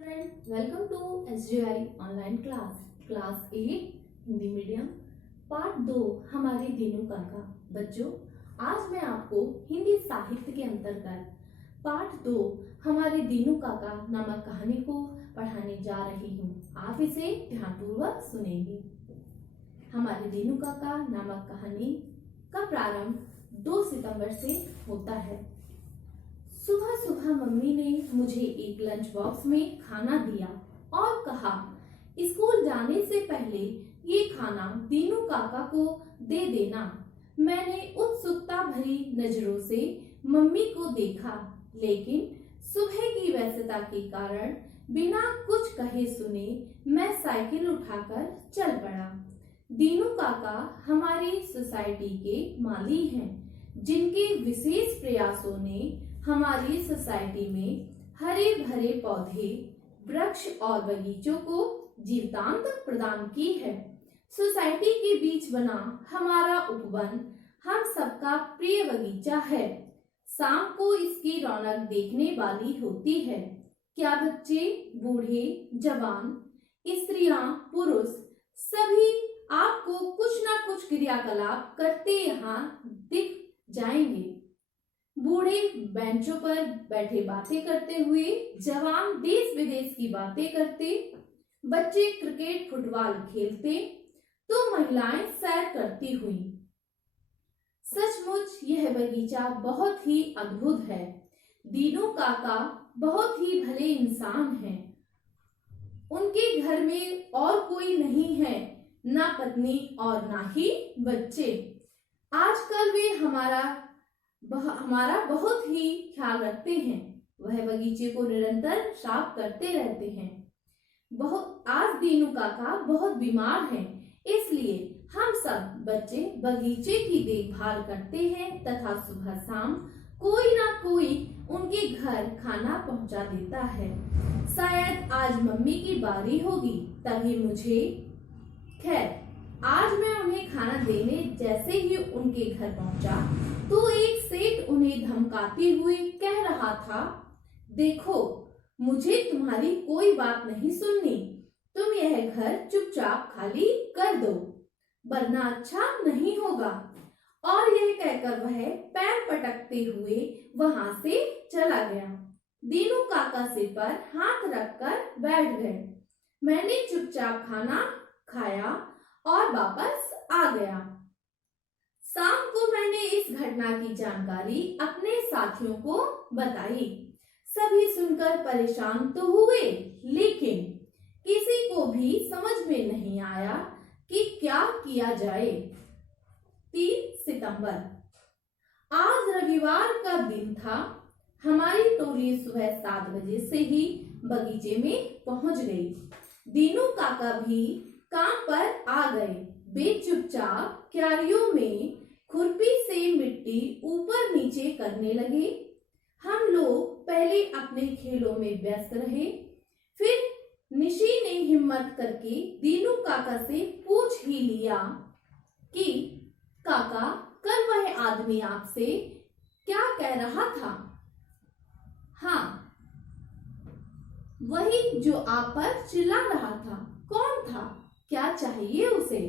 Friend, welcome to SGI online class 8 Hindi medium part 2 हमारे दीनू काका। बच्चों, आज मैं आपको हिंदी साहित्य के अंतर्गत पार्ट 2 हमारे दीनू काका नामक कहानी को पढ़ाने जा रही हूँ। आप इसे ध्यानपूर्वक सुनेंगे। हमारे दीनू काका नामक कहानी का प्रारंभ 2 सितंबर से होता है। सुबह सुबह मम्मी ने मुझे एक लंच बॉक्स में खाना दिया और कहा, स्कूल जाने से पहले ये खाना दीनू काका को दे देना। मैंने उत्सुकता भरी नजरों से मम्मी को देखा, लेकिन सुबह की व्यस्तता के कारण बिना कुछ कहे सुने मैं साइकिल उठाकर चल पड़ा। दीनू काका हमारी सोसाइटी के माली हैं, जिनके विशेष प्रयासों ने हमारी सोसाइटी में हरे भरे पौधे, वृक्ष और बगीचों को जीवंत प्रदान की है। सोसाइटी के बीच बना हमारा उपवन हम सबका प्रिय बगीचा है। शाम को इसकी रौनक देखने वाली होती है। क्या बच्चे, बूढ़े, जवान, स्त्रियां, पुरुष सभी आपको कुछ ना कुछ क्रियाकलाप करते यहाँ दिख जाएंगे। बूढ़े बेंचों पर बैठे बातें करते हुए, जवान देश विदेश की बातें करते, बच्चे क्रिकेट फुटबॉल खेलते, तो महिलाएं सैर करती हुई। सचमुच यह बगीचा बहुत ही अद्भुत है। दीनू काका बहुत ही भले इंसान हैं। उनके घर में और कोई नहीं है, ना पत्नी और ना ही बच्चे। आजकल वे हमारा बहुत ही ख्याल रखते हैं। वह बगीचे को निरंतर साफ करते रहते हैं। आज दीनू काका बहुत बीमार हैं, इसलिए हम सब बच्चे बगीचे की देखभाल करते हैं तथा सुबह शाम कोई ना कोई उनके घर खाना पहुंचा देता है। शायद आज मम्मी की बारी होगी, तभी मुझे। खैर, आज मैं उन्हें खाना देने जैसे ही उनके घर पहुंचा तो एक सेठ उन्हें धमकाते हुए कह रहा था, देखो, मुझे तुम्हारी कोई बात नहीं सुननी। तुम यह घर चुपचाप खाली कर दो, वरना अच्छा नहीं होगा। और यह कहकर वह पैर पटकते हुए वहां से चला गया। दीनू काका सिर पर हाथ रखकर बैठ गए। मैंने चुपचाप खाना खाया और वापस आ गया। शाम को मैंने इस घटना की जानकारी अपने साथियों को बताई। सभी सुनकर परेशान तो हुए, लेकिन किसी को भी समझ में नहीं आया कि क्या किया जाए। 3 सितंबर, आज रविवार का दिन था। हमारी टोली सुबह 7 बजे से ही बगीचे में पहुंच गई। दीनू काका भी काम पर आ गए। वे चुपचाप क्यारियों में खुरपी से मिट्टी ऊपर नीचे करने लगे। हम लोग पहले अपने खेलों में व्यस्त रहे। फिर निशी ने हिम्मत करके दीनू काका से पूछ ही लिया कि काका, कल वह आदमी आपसे क्या कह रहा था? हाँ, वही जो आप पर चिल्ला रहा था। कौन था? क्या चाहिए उसे?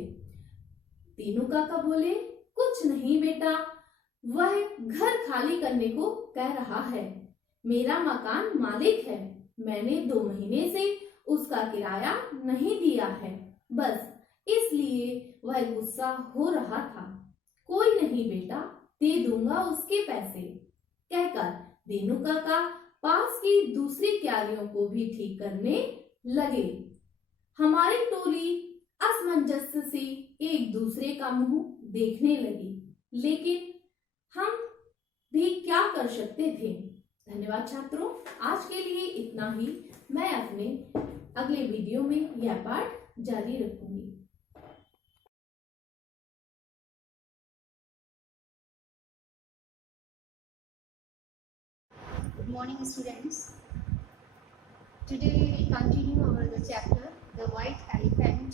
दीनू काका बोले, कुछ नहीं बेटा, वह घर खाली करने को कह रहा है। मेरा मकान मालिक है। मैंने 2 महीने से उसका किराया नहीं दिया है, बस इसलिए वह गुस्सा हो रहा था। कोई नहीं बेटा, दे दूंगा उसके पैसे, कहकर दीनू काका पास की दूसरी क्यारियों को भी ठीक करने लगे। हमारी टोली असमंजस से एक दूसरे का मुंह देखने लगी, लेकिन हम भी क्या कर सकते थे। धन्यवाद छात्रों, आज के लिए इतना ही। मैं अपने अगले वीडियो में यह पाठ जारी रखूंगी। Good morning, students. Today we will continue our the chapter, The White Elephant.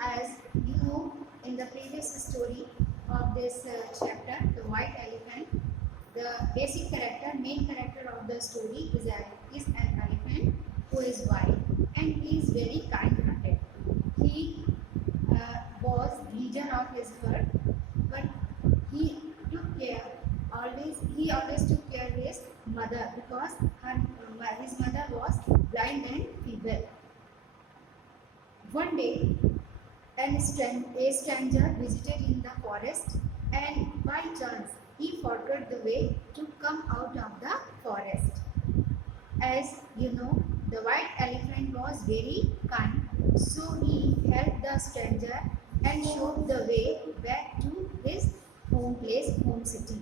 As you know, in the previous story of this chapter, The White Elephant, the basic character, main character of the story is an elephant, who is white and he is very kind-hearted. He was leader of his herd, but he took care always. He always took care of his mother because his mother was blind and feeble. One day, a stranger visited in the forest, and by chance he forgot the way to come out of the forest. As you know, the white elephant was very kind, so he helped the stranger and showed the way back to his home place, home city.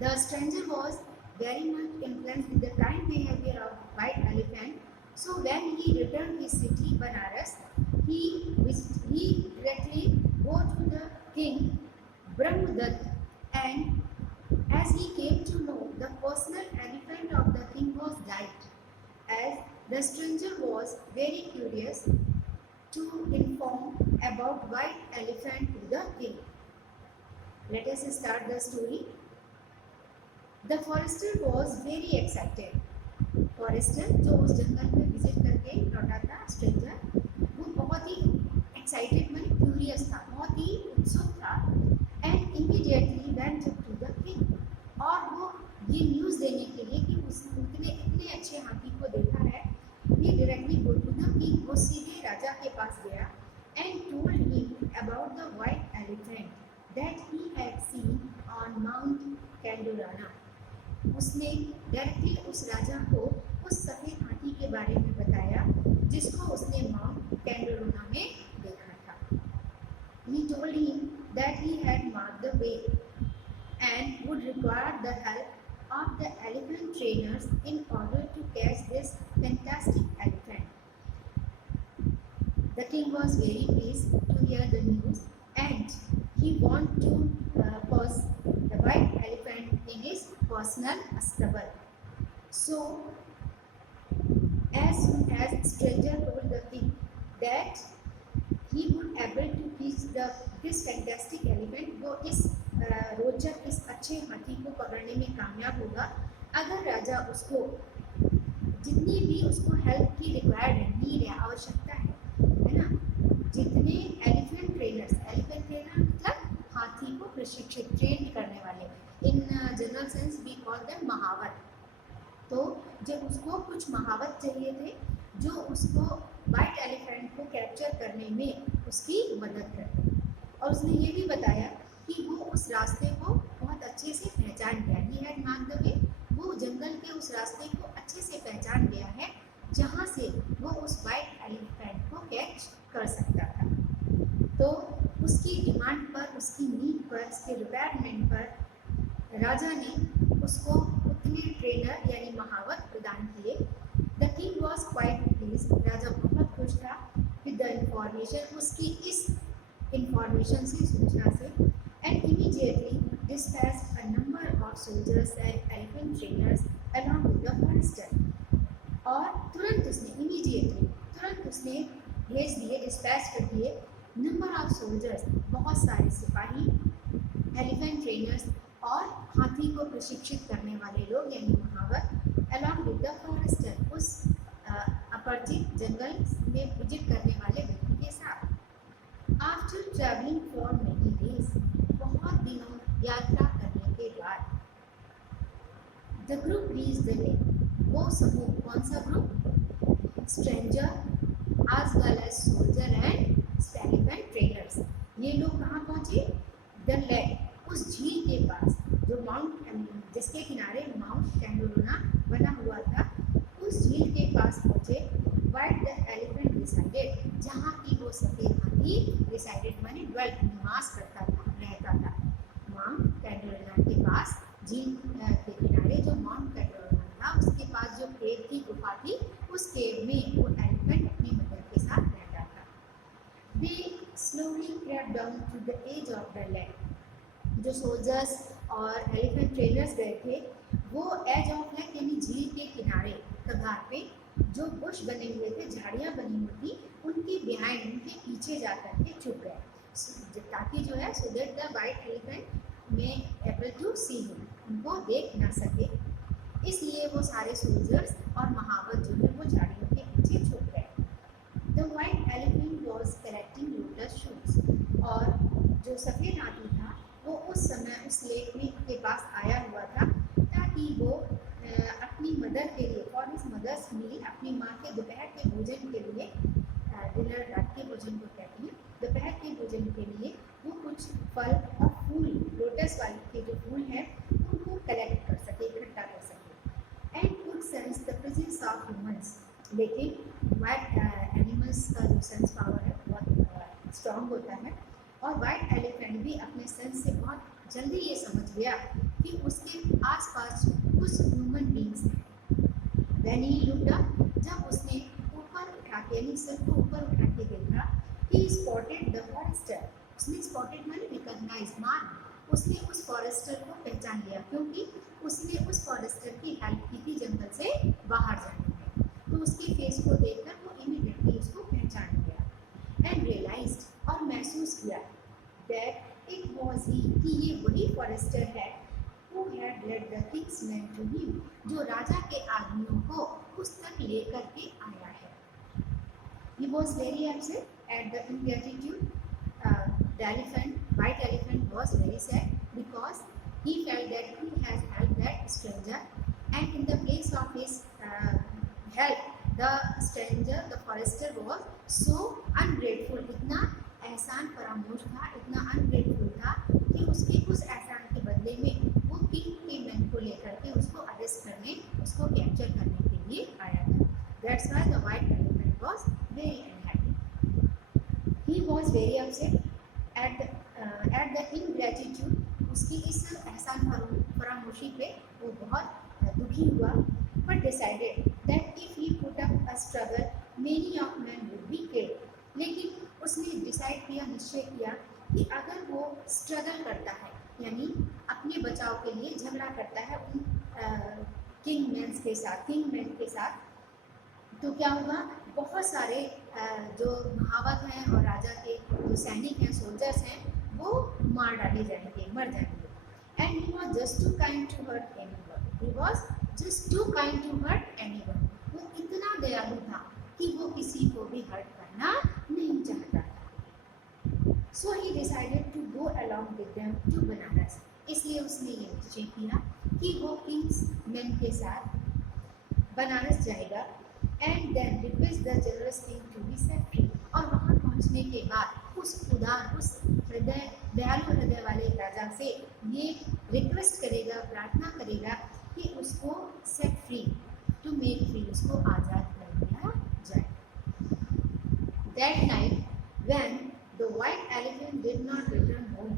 The stranger was very much influenced with the kind behavior of white elephant. So when he returned his city, Banaras, he directly go to the king Brahmadatt, and as he came to know, the personal elephant of the king was died. As the stranger was very curious to inform about white elephant to the king. Let us start the story. The forester was very excited. Forester जो उस जंगल में visit करके लौटा था stranger, वो बहुत ही excited मैंने curious था, बहुत ही उत्सुक था and immediately went to the king. और वो ये न्यूज़ देने के लिए कि उसने इतने अच्छे हाथी को देखा है, ये directly go to the king, वो सीधे राजा के पास गया and told him about the white elephant that he had seen on mount Candorana. उसने डायरेक्टली उस राजा को उस सफ़ेद हाथी के बारे में बताया जिसको उसने माउंट कैंडोराना में देखा था। He told him that he had marked the way and would require the help of the elephant trainers in order to catch this fantastic elephant. The king was very pleased to hear the news and he wanted to pose the white elephant in his personal stable. So, as soon as stranger told the king that he would able to teach this fantastic elephant, वो इस रोचक इस अच्छे हाथी को पकड़ने में कामयाब होगा अगर राजा उसको जितनी भी उसको हेल्प की रिक्वायर्ड है, नीड है, आवश्यकता है ना, जितने एलिफेंट ट्रेनर मतलब हाथी को प्रशिक्षित ट्रेन करने वाले, in general sense we call them mahavat. तो जब उसको कुछ महावत चाहिए थे जो उसको वाइट एलिफेंट को कैप्चर करने में उसकी मदद करते, और उसने ये भी बताया कि वो उस रास्ते को बहुत अच्छे से पहचान गया। He had mark the way, वो जंगल के उस रास्ते को अच्छे से पहचान गया है जहाँ से वो उस वाइट एलिफेंट को कैच कर सकता था। तो उसकी डिमांड पर, उसकी नीड पर, उसके रिक्वायरमेंट पर राजा ने उसको उतने ट्रेनर यानी महावत प्रदान किए। The king was quite pleased, राजा बहुत खुश था विद द इंफॉर्मेशन, उसकी इस इंफॉर्मेशन से, सूचना से, and immediately dispatched a number of soldiers and elephant trainers along with the forester. और तुरंत उसने भेज दिए, डिस्पैच कर दिए नंबर ऑफ सोल्जर्स, बहुत सारे सिपाही, एलिफेंट ट्रेनर्स और हाथी को प्रशिक्षित करने वाले लोग यानी महावत, अलॉन्ग विद द फॉरेस्टर, उस अपरिचित जंगल में विजिट करने वाले व्यक्ति के साथ। After travelling for many days, बहुत दिनों यात्रा करने के बाद, the group reach the lake, वो समूह, कौन सा group? Stranger as well as soldier and elephant trainers, ये लोग कहाँ पहुँचे? द लेक, उस झील के पास जो जिसके किनारे माउंट कैंडोराना बना हुआ था, उस झील के पास पहुँचे। वाइट द एलिफेंट रिसाइडेड, जहाँ की वो सफ़ेद हाथी रिसाइडेड माने ड्वेल्ट, निवास करता था, रहता था। माउंट कैंडोराना के पास, झील के किनारे जो माउंट कैंडोराना था उसके पास जो केव की गुफा थी, उस केव में वो एलिफेंट अपनी मदर के साथ रहता था। They slowly crept down to the edge of the lake. जो सोल्जर्स और एलिफेंट ट्रेनर्स गए थे वो एज ऑफ लेक यानी झील के किनारे कगार पे जो बुश बने हुए थे, झाड़ियाँ बनी हुई थी, उनके बिहाइंड, उनके पीछे जाकर के छुप गए, ताकि जो है so that the white elephant में एबल टू सी हिम, उनको देख ना सके। इसलिए वो सारे सोल्जर्स और महावत जो है वो झाड़ियों के पीछे छुप गए। The white elephant was collecting lotus shoots, और जो सफ़ेद हाथी था वो उस समय उस लेक में के पास आया हुआ था ताकि वो अपनी मदर के लिए, फॉर हिज मदर्स मील, अपनी माँ के दोपहर के भोजन के लिए, डिनर रात के भोजन को कहते हैं, दोपहर के भोजन के लिए वो कुछ फल और फूल, लोटस वाले के जो फूल हैं उनको कलेक्ट कर सके, इकट्ठा कर सके। And could sense the presence of humans, लेकिन वाइट एनिमल्स का जो सेंस पावर है बहुत स्ट्रॉन्ग होता है, और वाइट एलिफेंट भी अपने सेंस से बहुत जल्दी ये समझ गया कि उसके आसपास कुछ ह्यूमन बींग्स हैं। व्हेन ही लुक्ड अप, जब उसने ऊपर उठा के, यानी सर को ऊपर उठा के देखा, ही स्पॉटेड द फॉरेस्टर, उसने स्पॉटेड माने रिकॉग्नाइज, मान, उसने उस फॉरेस्टर को पहचान लिया क्योंकि उसने उस फॉरेस्टर की हेल्प की थी जंगल से बाहर जाने में। तो उसके फेस को देखकर वो इमीडिएटली उसको पहचान गया। एंड रियलाइज्ड, और महसूस किया, दैट इट वाज ही, कि ये वही फॉरेस्टर है who had led the king's men to him, जो राजा के आदमियों को उस तक लेकर के आया है। He was very upset at the ingratitude. The elephant, white elephant, was very sad because he felt that he has helped that stranger, and in the place of his help, the stranger, the forester, was so ungrateful. इतना एहसान फरामोश था, इतना ungrateful था कि उसके उस एहसान के बदले में वो किंग के मैन को लेकर के उसको अरेस्ट करने, उसको कैप्चर करने के लिए आया था। That's why the white elephant was very unhappy. He was very upset at the ingratitude. उसकी इस एहसान फरामोशी पे वो बहुत दुखी हुआ, but decided that if he put up a struggle, many of men would be killed. लेकिन उसने डिसाइड किया, निश्चय किया कि अगर वो स्ट्रगल करता है, यानी अपने बचाव के लिए झगड़ा करता है उन किंग मैन के साथ, तो क्या होगा, बहुत सारे जो महावत हैं और राजा के जो सैनिक हैं, सोल्जर्स हैं, वो मार डाले जाएंगे, मर जाएंगे। And he was just too kind to hurt anyone, he was just too kind to hurt anyone, वो इतना दयालु था कि वो किसी को भी हर्ट करना नहीं चाहता था। So he decided to go along with them to Banaras, इसलिए उसने ये निश्चय किया कि वो किंग्स मैन के साथ बनारस जाएगा। And then request the generous king to be set free, और वहाँ पहुँचने के बाद उस उदार, उस हृदय, दयालु हृदय वाले राजा से ये रिक्वेस्ट करेगा, प्रार्थना करेगा कि उसको set free, to make free, उसको आज़ाद कर दिया जाए। That night, when the white elephant did not return home,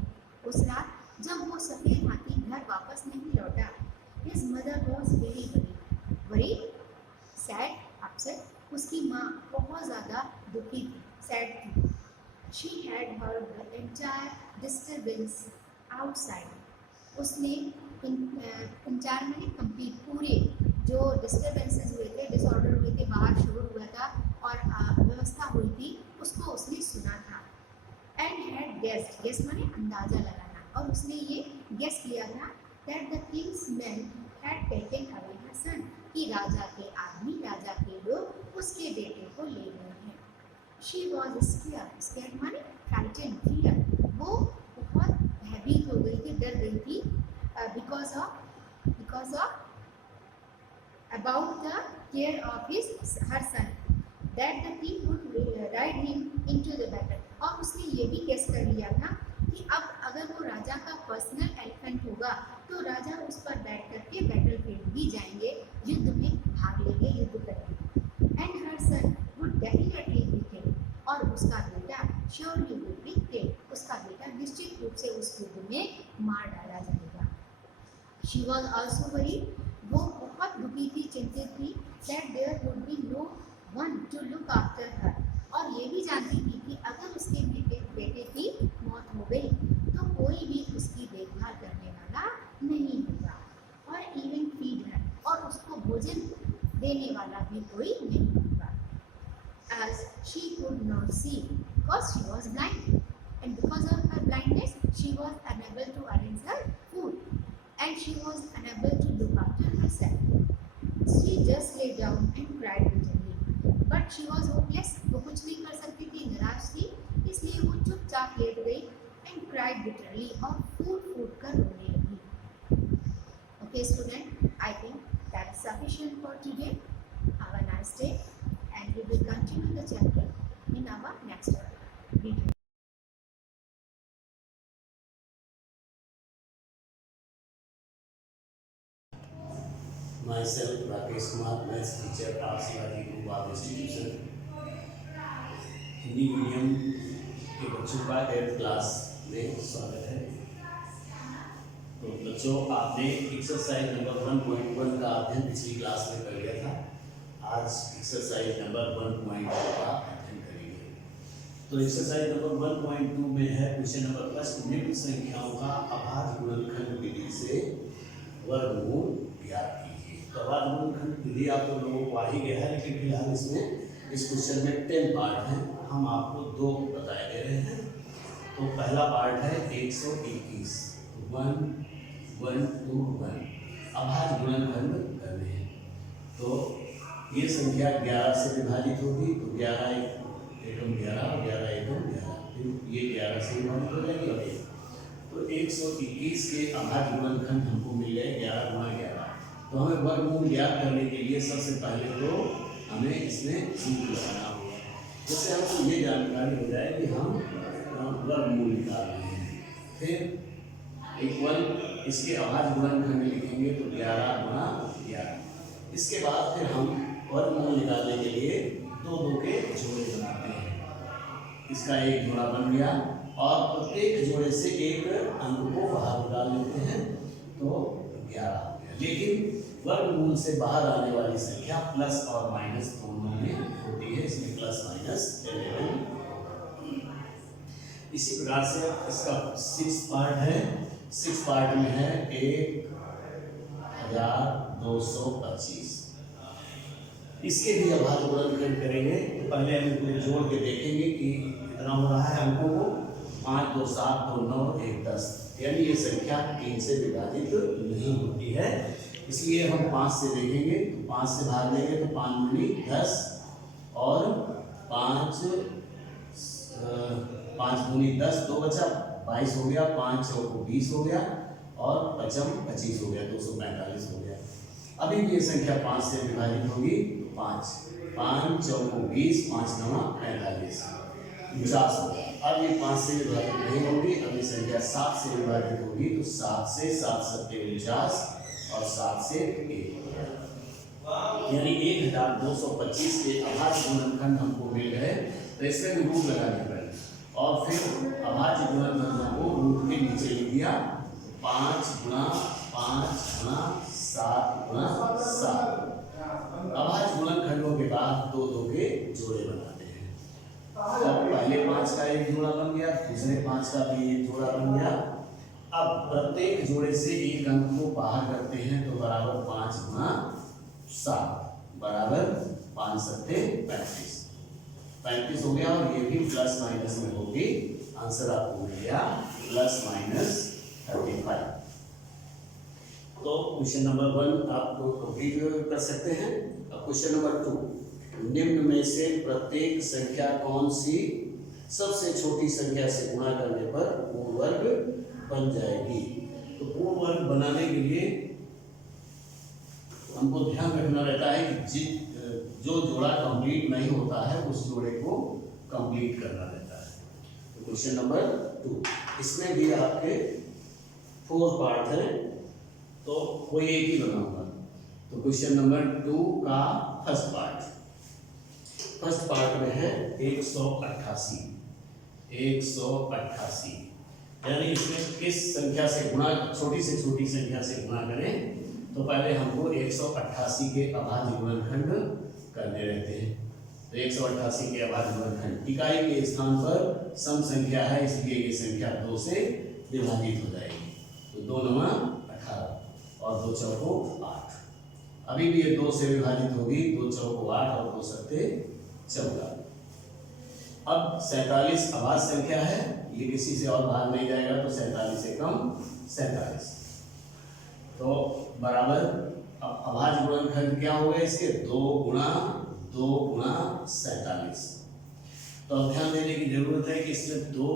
उस रात जब वो सफ़ेद हाथी घर वापस नहीं लौटा, his mother was very sad, upset. उसकी माँ बहुत ज़्यादा दुखी थी, sad थी। She had heard the entire disturbance outside. उसने entire में complete, पूरे जो डिस्टर्बेंसेस हुए थे, डिसऑर्डर हुए थे, बाहर शोर हुआ था और अव्यवस्था हुई थी, उसको उसने सुना था। एंड हैड गेस्ट माने अंदाज़ा लगाना, और उसने ये गेस किया था that the king's man had taken away her son, कि राजा के आदमी, राजा के लोग उसके बेटे को ले गए हैं। शी वॉज स्केयर्ड माने फ्राइटेन, फियर, वो बहुत भयभीत हो गई थी, डर गई थी, because of about the care of her son, that the king would ride him into the battle. और उसने ये भी गेस कर लिया था कि अब अगर वो राजा का पर्सनल एलिफेंट होगा तो राजा उस पर बैठ करके बैटल फील्ड भी जाएंगे, युद्ध में भाग लेंगे, युद्ध करेंगे। And her son would definitely be killed, और उसका बेटा श्योरली वुड बी किल्ड, उसका बेटा निश्चित रूप से उस युद्ध में मार डाला जाएगा। शी वॉज ऑल्सो वरीड, वो बहुत दुखी थी, चिंतित थी, that there would be no one to look after her, और ये भी जानती थी कि अगर उसके बेटे की मौत हो गई तो कोई भी उसकी देखभाल करने वाला नहीं होगा, और इवन फीड हर, और उसको भोजन देने वाला भी कोई नहीं होगा। As she could not see because she was blind, and because of her blindness she was unable to arrange her food, and she was unable to look after herself. She just lay down and cried bitterly. But she was hopeless. वो कुछ नहीं कर सकती थी, निराश थी, इसलिए वो चुपचाप लेट गई and cried bitterly और फूट कर रोने लगी. Okay, student, I think that is sufficient for today. Have a nice day, and we will continue the chapter in our next video. Myself, Rakesh Kumar, maths teacher, Shivaji Group of Institution. Hindi medium के बच्चों का 8th class में स्वागत है। तो बच्चों, आपने exercise number 1.1 का अध्ययन पिछली क्लास में कर लिया था। आज एक्सरसाइज नंबर 1.2 का अध्ययन करेंगे। तो एक्सरसाइज नंबर 1.2 में है क्वेश्चन नंबर फर्स्ट, निम्न संख्याओं का अभाज्य गुणनखंड विधि से वर्गमूल ज्ञात कीजिए। तो अभाज्य गुणनखंड विधि आप लोगों को आ ही गया है, लेकिन फिलहाल इसमें इस क्वेश्चन में 10 पार्ट हैं, हम आपको 2 बताए दे रहे हैं। तो पहला पार्ट है 121, 1 1 2 1 अभाज्य गुणनखंड करने हैं। तो ये संख्या 11 से विभाजित होगी, तो 11 एकम 11 और 11 एकम 11, फिर ये 11 से विभाजित हो जाएगी और 1। तो 121 के अभाज्य गुणनखंड हमको मिल गए 11 गुणा 11। तो हमें वर्गमूल ज्ञात करने के लिए सबसे पहले तो हमें इसमें सूत्र लगाना होगा, जिससे हमको ये जानकारी हो जाए कि हम वर्गमूल निकाल रहे हैं। फिर इक्वल इसके अभाज्य गुणनखंड लिखेंगे तो 11 गुणा 11। इसके बाद फिर हम वर्गमूल निकालने के लिए 2 के जोड़े बनाते हैं। इसका एक जोड़ा बन गया और प्रत्येक जोड़े से एक अंक को बाहर निकाल लेते हैं, तो 11 हो गया। लेकिन वर्गमूल से बाहर आने वाली संख्या प्लस और माइनस दोनों में होती है, इसमें प्लस माइनस 11। इसी प्रकार से इसका 6 पार्ट है। 6 पार्ट में है 1225। इसके भी अभाज्य गुणनखंड करेंगे। तो पहले हम इनको जोड़ के देखेंगे कि कितना हो रहा है अंकों को। 5 2 7 2 9 1 10, यानी ये संख्या 3 से विभाजित नहीं होती है, इसलिए हम 5 से देखेंगे। तो 5 से भाग लेंगे तो 5 दूनी 10 और 5 दूनी 10, 2 बचा 22 हो गया, 5 चौको 20 हो गया और 5 25 हो गया, 245 हो गया। अभी भी ये संख्या 5 से विभाजित होगी, 5 चौको 20, 5 9 45, 50 हो गया। अब ये 5 से विभाजित नहीं होगी, अब ये संख्या 7 से विभाजित होगी, तो 7 से 7 सत्ते 49 और 7 से 1 हो गया, यानी 1225 के अभाज्य गुणनखंड हमको मिल गए। तो इसमें भी रूट लगाने पड़े और फिर अभाज्य गुणनखंड को रूट के नीचे लिख दिया। 5 गुणा 5 गुणा 7 गुणा 7। अभाज्य गुणनखंडों के बाद 2 के जोड़े बनाते हैं। तो पहले 5 का एक जोड़ा बन गया, दूसरे 5 का भी एक जोड़ा बन गया। अब प्रत्येक जोड़े से एक अंक को बाहर करते हैं, तो बराबर 5 गुणा 7 बराबर 5 सत्ते 35 हो गया, और ये भी प्लस माइनस में होगी। आंसर आपको मिल गया प्लस माइनस 35। तो क्वेश्चन नंबर 1 आप कंप्लीट कर सकते हैं। अब क्वेश्चन नंबर 2, निम्न में से प्रत्येक संख्या कौन सी सबसे छोटी संख्या से गुणा करने पर पूर्ण वर्ग बन जाएगी। तो पूर्ण वर्ग बनाने के लिए हमको ध्यान रखना रहता है कि जो जोड़ा कंप्लीट नहीं होता है उस जोड़े को कंप्लीट करना रहता है। तो क्वेश्चन नंबर 2, इसमें भी आपके 4 पार्ट हैं, तो कोई एक ही बनाऊंगा। तो क्वेश्चन नंबर 2 का फर्स्ट पार्ट में है 188, यानी इसमें किस संख्या से गुणा, छोटी से छोटी संख्या से गुणा करें। तो पहले हमको 188 के अभाज्य गुणनखंड करने रहते हैं। तो 188 के अभाज्य गुणनखंड, इकाई के स्थान पर सम संख्या है, इसलिए ये संख्या 2 से विभाजित हो जाएगी। तो 2 9 18 और 2 चौको 8। अभी भी ये 2 से विभाजित होगी, 2 चौको 8 और 2 सत्ते 14। अब 47 अभाज्य संख्या है, ये किसी से और भाग नहीं जाएगा, तो 47 से कम 47, तो बराबर अब अभाज्य गुणनखंड क्या हो गए इसके 2 गुणा 47। तो अब ध्यान देने की जरूरत है कि इसमें 2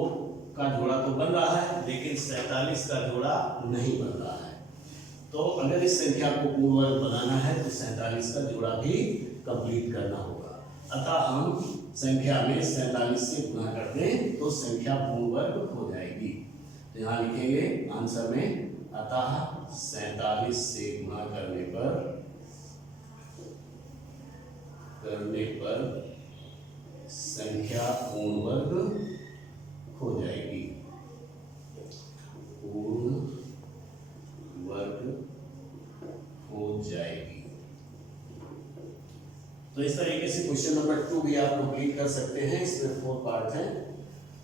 का जोड़ा तो बन रहा है लेकिन 47 का जोड़ा नहीं बन रहा है। तो अगर इस संख्या को पूर्ण वर्ग बनाना है तो 47 का जोड़ा भी कंप्लीट करना होगा। अतः हम संख्या में 47 से गुणा कर दें तो संख्या पूर्ण वर्ग हो जाएगी। तो यहाँ लिखेंगे आंसर में, अतः 47 से गुणा करने पर संख्या पूर्ण वर्ग हो जाएगी। पूर्ण वर्ग हो जाएगी। तो इस तरीके से क्वेश्चन नंबर 2 भी आप कंप्लीट कर सकते हैं। इसमें 4 पार्ट हैं,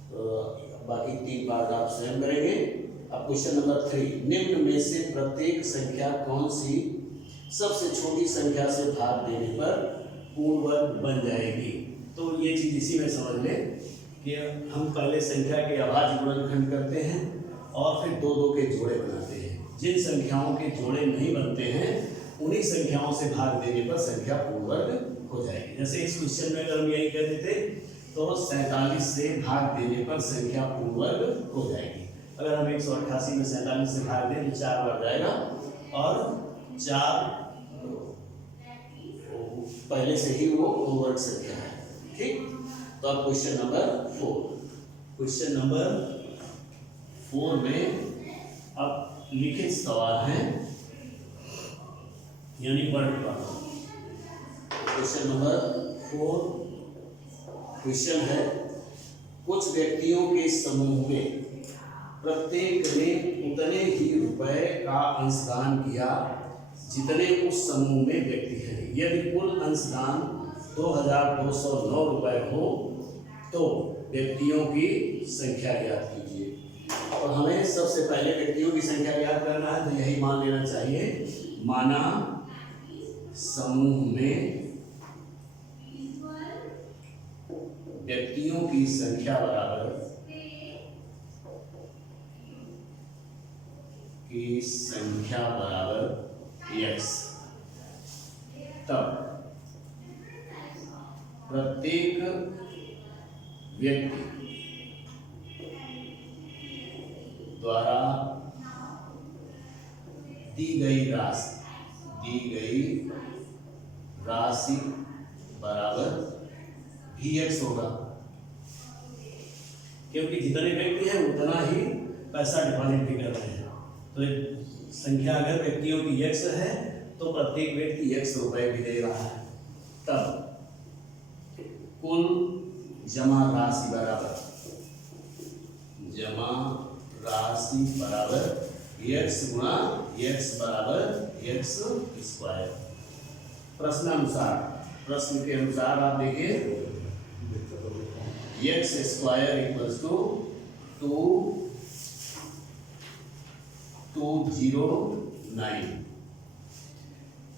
तो बाकी 3 पार्ट आप स्वयं करेंगे। अब क्वेश्चन नंबर 3, निम्न में से प्रत्येक संख्या कौन सी सबसे छोटी संख्या से भाग देने पर पूर्ण वर्ग बन जाएगी। तो ये चीज इसी में समझ लें कि हम पहले संख्या के अभाज्य गुणनखंड करते हैं और फिर 2 के जोड़े बनाते हैं। जिन संख्याओं के जोड़े नहीं बनते हैं उन्हीं संख्याओं से भाग देने पर संख्या पूर्ण वर्ग हो जाएगी। जैसे इस क्वेश्चन में अगर हम यही कह देते तो 47 से भाग देने पर संख्या पूर्ण वर्ग हो जाएगी। अगर हम 188 में 47 से भाग दें तो 4 बार जाएगा और 4 पहले से ही वो पूर्ण वर्ग संख्या है। ठीक, तो अब क्वेश्चन नंबर 4। क्वेश्चन नंबर 4 में अब लिखित सवाल है, यानी वर्ड का। क्वेश्चन नंबर 4 क्वेश्चन है, कुछ व्यक्तियों के समूह में प्रत्येक ने उतने ही रुपए का अंशदान किया जितने उस समूह में व्यक्ति हैं। यदि कुल अंशदान 2209 रुपए हो तो व्यक्तियों की संख्या ज्ञात कीजिए। और हमें सबसे पहले व्यक्तियों की संख्या ज्ञात करना है, तो यही मान लेना चाहिए, माना समूह में व्यक्तियों की संख्या बराबर x, तब प्रत्येक व्यक्ति द्वारा दी गई राशि बराबर Vx होगा, क्योंकि जितने व्यक्ति हैं उतना ही पैसा डिपॉजिट भी कर रहे हैं। तो संख्या अगर व्यक्तियों की x है तो प्रत्येक व्यक्ति x रुपए भी दे रहा है। तब कुल जमा राशि बराबर x गुणा x बराबर x स्क्वायर। प्रश्न के अनुसार आप देखिए, x स्क्वायर इक्वल्स टू 2209।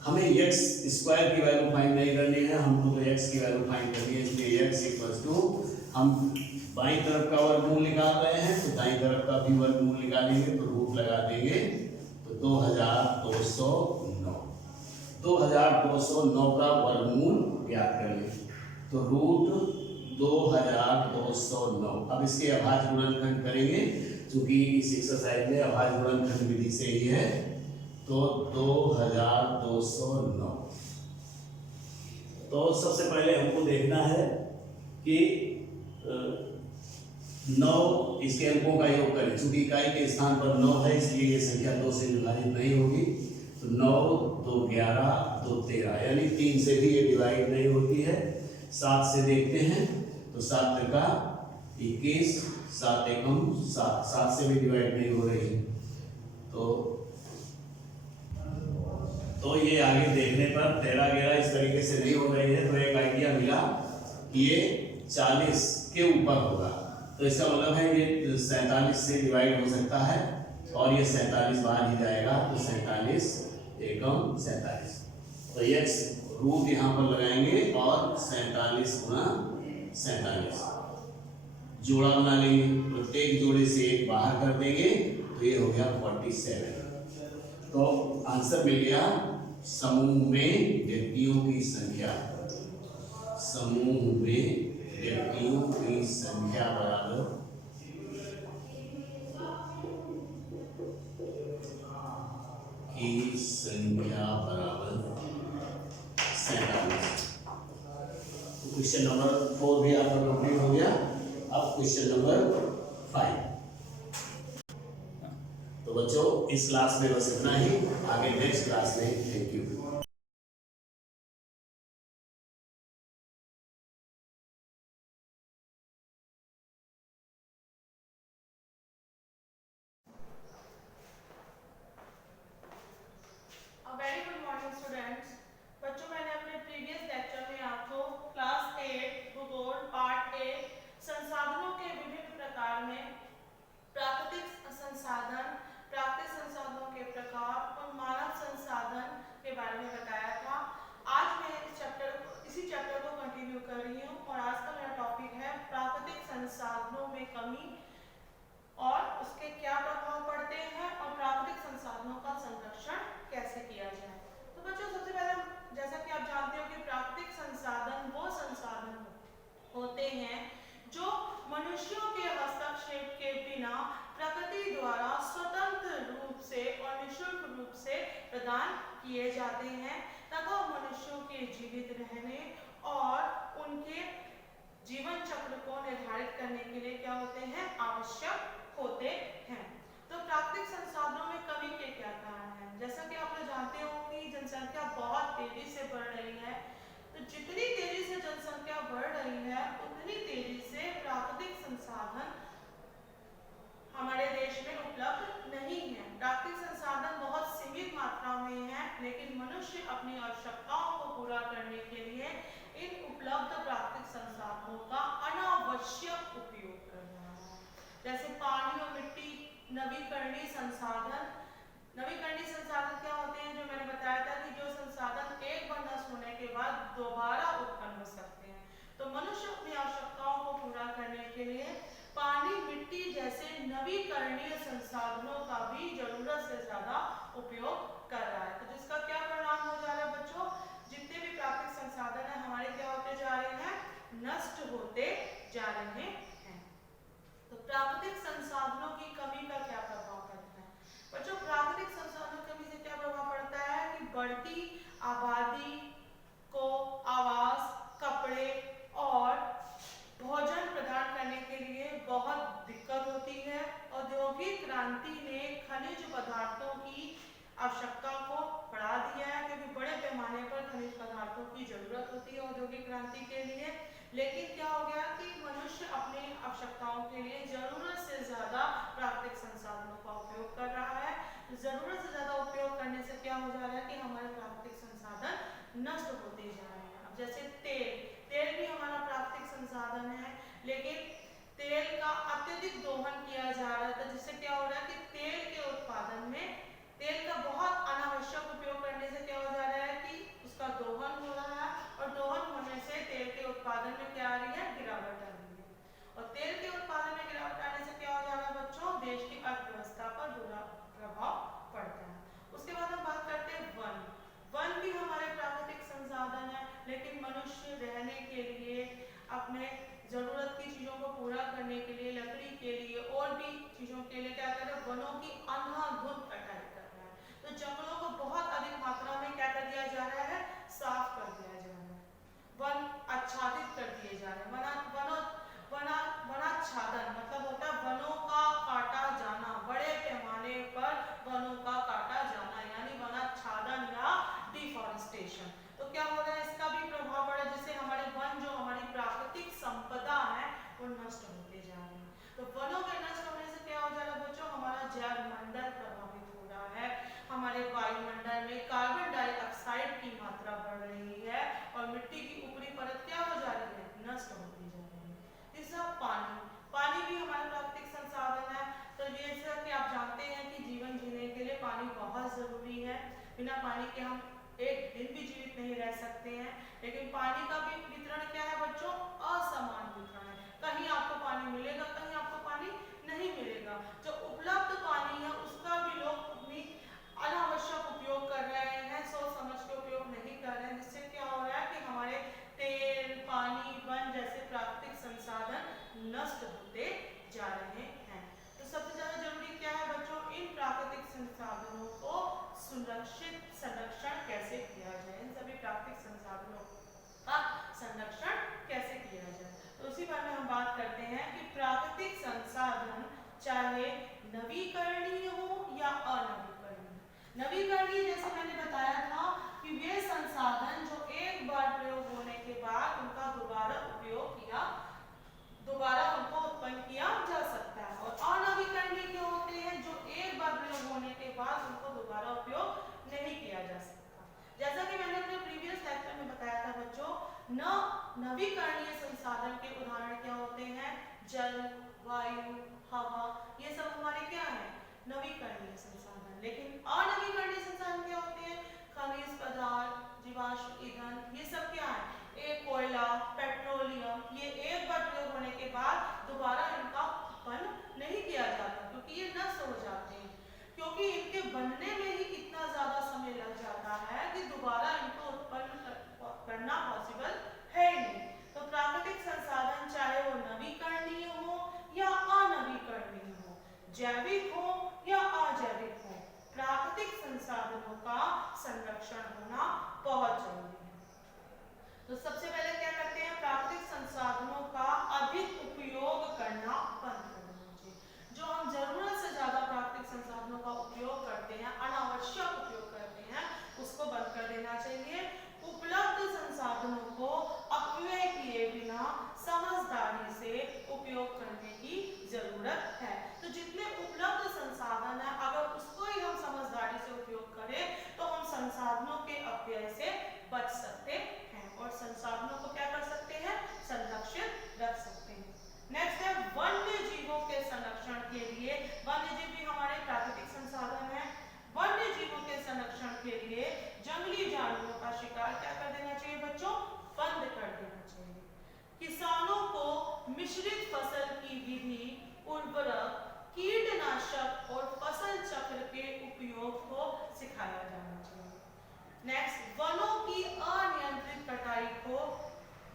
हमें x स्क्वायर की वैल्यू फाइंड नहीं करनी है, हमको तो x की वैल्यू फाइंड करनी है। इसलिए x इक्वल्स टू, हम बाईं तरफ का वर्गमूल निकाल रहे हैं तो दाईं तरफ का भी वर्गमूल निकालेंगे, तो रूट लगा देंगे तो 2209 का वर्गमूल ज्ञात करेंगे। तो रूट 2209। अब इसके अभाज्य गुणनखंड करेंगे, क्योंकि इस एक्सरसाइज में अभाज्य गुणनखंड विधि से ही है। तो 2209। तो सबसे पहले हमको देखना है कि 9 इसके अंकों का योग करें। चूंकि इकाई के स्थान पर 9 है इसलिए ये संख्या 2 से विभाजित नहीं होगी। तो 9 2 11 2 13, यानी 3 से भी ये डिवाइड नहीं होती है। 7 से देखते हैं तो 7 त्रिका 21, 7 एकम 7, 7 से भी डिवाइड नहीं हो रही है। तो ये आगे देखने पर 13 11 इस तरीके से नहीं हो रही है। तो एक आइडिया मिला कि ये 40 के ऊपर होगा। तो इसका मतलब है ये 47 से डिवाइड हो सकता है और ये 47 बाहर ही जाएगा। तो 47 एकम 47। तो x रूट यहाँ पर लगाएंगे और 47 गुणा 47 जोड़ा बना लेंगे। प्रत्येक जोड़े से एक बाहर कर देंगे तो ये हो गया 47। तो आंसर मिल गया समूह में व्यक्तियों की संख्या, समूह में व्यक्तियों की संख्या बराबर क्वेश्चन नंबर 4 भी आपका कंप्लीट हो गया। अब क्वेश्चन नंबर 5। तो बच्चों इस क्लास में बस इतना ही, आगे नेक्स्ट क्लास में। Thank you. Very good morning students. बच्चों मैंने अपने प्रीवियस लेक्चर में आपको क्लास 8 भूगोल पार्ट 8 संसाधनों के विभिन्न प्रकार में प्राकृतिक संसाधनों के प्रकार और मानव संसाधन के बारे में बताया था। आज मैं इसी चैप्टर को कंटिन्यू कर रही हूँ और आज का मेरा टॉपिक है प्राकृतिक संसाधनों में कमी और उसके क्या प्रभाव पड़ते हैं और प्राकृतिक संसाधनों का संरक्षण कैसे किया जाए। तो बच्चों सबसे पहले जैसा कि आप जानते हो कि प्राकृतिक संसाधन वो संसाधन होते हैं जो मनुष्यों के हस्तक्षेप के बिना प्रकृति द्वारा स्वतंत्र रूप से और निःशुल्क रूप से प्रदान किए जाते हैं तथा मनुष्यों के जीवित रहने और उनके जीवन चक्र को निर्धारित करने के लिए क्या होते हैं, आवश्यक होते हैं। तो प्राकृतिक संसाधनों में कमी के क्या कारण हैं? जैसा कि आप लोग जानते हो कि जनसंख्या बहुत तेजी से बढ़ रही है, तो जितनी तेजी से जनसंख्या बढ़ रही है उतनी तेजी से प्राकृतिक संसाधन हमारे देश में उपलब्ध नहीं है। प्राकृतिक संसाधन बहुत सीमित मात्रा में है, लेकिन मनुष्य अपनी आवश्यकताओं को पूरा करने के लिए इन उपलब्ध प्राकृतिक संसाधनों का अनावश्यक उपयोग कर रहा है। जैसे पानी और मिट्टी, नवीकरणीय संसाधन क्या होते हैं? जो मैंने बताया था कि जो संसाधन एक बार नष्ट होने के बाद दोबारा उत्पन्न हो सकते हैं। तो मनुष्य अपनी आवश्यकताओं को पूरा करने के लिए पानी, मिट्टी जैसे नवीकरणीय संसाधनों का भी जरूरत से ज्यादा उपयोग कर रहा है। तो जिसका क्या परिणाम हो जा रहा है बच्चों? जितने भी प्राकृतिक संसाधन है हमारे क्या होते जा रहे हैं, नष्ट होते जा रहे हैं। तो प्राकृतिक संसाधनों की कमी का क्या प्रभाव पड़ता है बच्चों? प्राकृतिक संसाधनों की कमी से क्या प्रभाव पड़ता है कि बढ़ती आबादी को आवास, कपड़े और भोजन प्रदान करने के लिए बहुत दिक्कत होती है। औद्योगिक क्रांति ने खनिज पदार्थों की आवश्यकता को बढ़ा दिया है, क्योंकि बड़े पैमाने पर खनिज पदार्थों की जरूरत होती है औद्योगिक क्रांति के लिए। लेकिन क्या हो गया कि मनुष्य अपनी आवश्यकताओं के लिए जरूरत से ज्यादा प्राकृतिक संसाधनों का उपयोग कर रहा है। जरूरत से ज्यादा उपयोग करने से क्या हो जा रहा है कि हमारे प्राकृतिक संसाधन नष्ट होते जा रहे हैं। अब जैसे तेल भी हमारा प्राकृतिक संसाधन है, लेकिन तेल का अत्यधिक दोहन किया जा रहा था, जिससे क्या हो रहा है कि तेल के उत्पादन में तेल का बहुत अनावश्यक उपयोग करने से क्या हो जा रहा है कि उसका दोहन हो रहा है और दोहन होने से तेल के उत्पादन में क्या आ रही है, गिरावट आ रही है। और तेल के उत्पादन में गिरावट आने से क्या हो जा रहा है बच्चों? देश की अर्थव्यवस्था पर बुरा प्रभाव पड़ता है। उसके बाद हम बात करते हैं वन भी हमारे प्राकृतिक संसाधन है, लेकिन मनुष्य रहने के लिए, अपने जरूरत की चीजों को पूरा करने के लिए, लकड़ी के लिए और भी चीजों के लिए क्या कर रहे हैं, वनों की अंधाधुंध कटाई कर रहा है। तो जंगलों को बहुत अधिक मात्रा में क्या कर दिया जा रहा है, साफ कर दिया जा रहा है, वन आच्छादित कर दिए जा रहे हैं। वनाच्छादन मतलब होता है वनों का काटा जाना, बड़े पैमाने पर वनों का काटा जाना, यानी वनाच्छादन या डिफॉरेस्टेशन। तो क्या हो रहा है, इसका भी प्रभाव पड़ा, जिससे हमारे वन जो हमारी प्राकृतिक संपदा है वो नष्ट होते जा रहे हैं। तो वनों के नष्ट होने से क्या हो जा रहा है बच्चों? हमारा जैव मंडल प्रभावित हो रहा है, हमारे वायुमंडल में कार्बन डाइऑक्साइड की मात्रा बढ़ रही है और मिट्टी की ऊपरी परत क्या हो जा रही है, नष्ट होती जा रही है। तीसरा पानी भी हमारा प्राकृतिक संसाधन है। तो जैसा कि आप जानते हैं कि जीवन जीने के लिए पानी बहुत जरूरी है, बिना पानी के हम एक दिन भी जीवित नहीं रह सकते हैं। लेकिन पानी का भी वितरण क्या है बच्चों? असमान वितरण है, कहीं आपको पानी मिलेगा, कहीं आपको पानी नहीं मिलेगा। जो उपलब्ध पानी है उसका भी लोग अपनी अनावश्यक उपयोग कर रहे हैं, सोच समझ ये एक बार प्रयोग होने के बाद दोबारा इनका उत्पन्न नहीं किया जाता, क्योंकि ये नष्ट हो जाते हैं, क्योंकि इनके बनने में ही इतना ज्यादा समय लग जाता है कि दोबारा इनको उत्पन्न करना पॉसिबल है ही नहीं। तो प्राकृतिक संसाधन चाहे वो नवीकरणीय हो या अनवीकरणीय हो, जैविक हो या अजैविक हो, प्राकृतिक संसाधनों का संरक्षण होना बहुत जरूरी है। तो सबसे पहले क्या करते हैं, प्राकृतिक संसाधनों का अधिक उपयोग करना बंद कर देना चाहिए। जो हम जरूरत से ज्यादा प्राकृतिक संसाधनों का उपयोग करते हैं, अनावश्यक उपयोग करते हैं, उसको बंद कर देना चाहिए। उपलब्ध संसाधनों को अपव्यय किए बिना समझदारी से उपयोग करने की जरूरत है। तो जितने उपलब्ध संसाधन है, अगर उसको ही हम समझदारी से उपयोग करें तो हम संसाधनों के अपव्यय से बच सकते हैं और संसाधनों को क्या कर सकते हैं, संरक्षित रख सकते हैं। नेक्स्ट है वन्य जीवों के संरक्षण के लिए, वन्य जीव भी हमारे प्राकृतिक संसाधन है। वन्य जीवों के संरक्षण के लिए जंगली जानवरों का शिकार क्या कर देना चाहिए बच्चों, बंद कर देना चाहिए। किसानों को मिश्रित फसल की विधि, उर्वरक, कीटनाशक और फसल चक्र के उपयोग को सिखाया जाना चाहिए। नेक्स्ट, वनों की अनियंत्रित कटाई को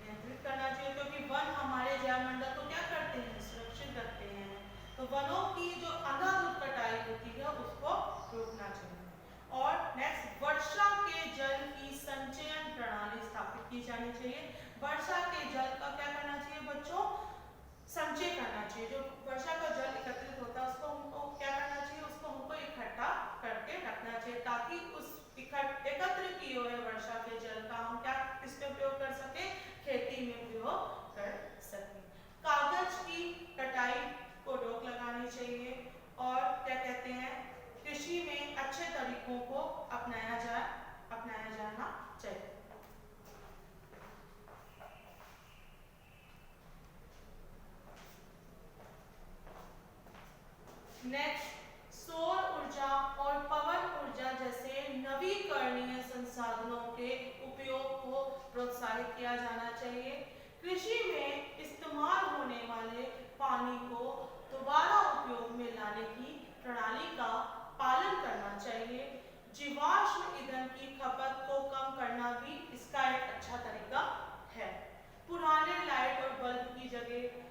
नियंत्रित करना चाहिए, क्योंकि वन हमारे जैवमंडल को क्या करते हैं, सुरक्षित रखते हैं। तो वनों की जो अनाधिकृत कटाई होती है उसको रोकना चाहिए। और नेक्स्ट, वर्षा के जल की संचयन प्रणाली स्थापित की जानी चाहिए। वर्षा के जल का क्या करना चाहिए बच्चों, संचय करना चाहिए। जो वर्षा का जल एकत्रित होता है उसको हमको क्या करना चाहिए, उसको हमको इकट्ठा करके रखना चाहिए, ताकि उस एकत्र किए हुए वर्षा के जल का हम क्या किस पे उपयोग कर सके, खेती में उपयोग कर सके। कागज की कटाई को रोक लगानी चाहिए और क्या कहते हैं, कृषि में अच्छे तरीकों को अपनाया जाना चाहिए। नेक्स्ट, सौर ऊर्जा और पवन ऊर्जा जैसे नवीकरणीय संसाधनों के उपयोग को प्रोत्साहित किया जाना चाहिए। कृषि में इस्तेमाल होने वाले पानी को दोबारा उपयोग में लाने की प्रणाली का पालन करना चाहिए। जीवाश्म ईंधन की खपत को कम करना भी इसका एक अच्छा तरीका है। पुराने लाइट और बल्ब की जगह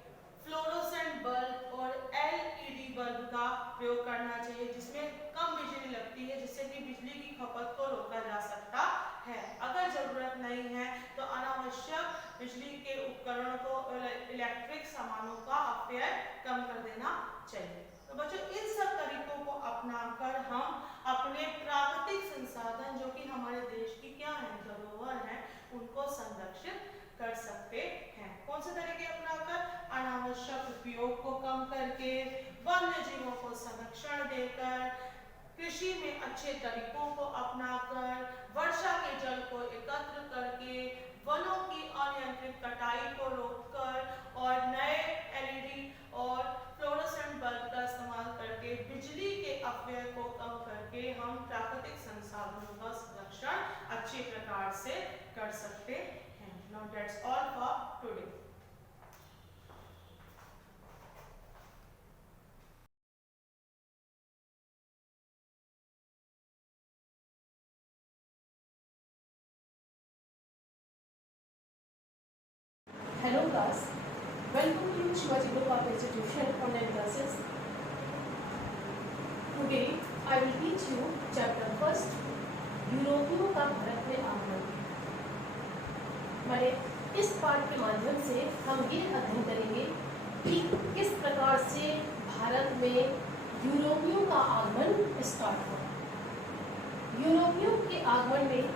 फ्लोरोसेंट बल्ब और एलईडी बल्ब का प्रयोग करना चाहिए, जिसमें कम बिजली लगती है, जिससे कि बिजली की खपत को रोका जा सकता है। अगर जरूरत नहीं है तो अनावश्यक बिजली के उपकरणों को, इलेक्ट्रिक सामानों का अपव्यय कम कर देना चाहिए। तो बच्चों, इन सब तरीकों को अपनाकर हम अपने प्राकृतिक संसाधन जो कि हमारे देश की क्या है, धरोहर है, उनको संरक्षित कर सकते हैं। कौन से तरीके अपनाकर, अनावश्यक उपयोग को कम करके, वन्य जीवों को संरक्षण देकर, कृषि में अच्छे तरीकों को अपनाकर, वर्षा के जल को एकत्र करके, वनों की अनियंत्रित कटाई को रोककर और नए एलईडी और फ्लोरोसेंट बल्ब का इस्तेमाल करके बिजली के अपव्यय को कम करके हम प्राकृतिक संसाधनों का संरक्षण अच्छे प्रकार से कर सकते हैं। Now that's all for today. Hello class, welcome to Shivaji Group Institution online classes. Today I will teach you chapter first, यूरोपियों का भारत में आगमन। हमारे इस पाठ के माध्यम से हम ये अध्ययन करेंगे कि किस प्रकार से भारत में यूरोपियों का आगमन स्टार्ट हुआ। यूरोपियों के आगमन में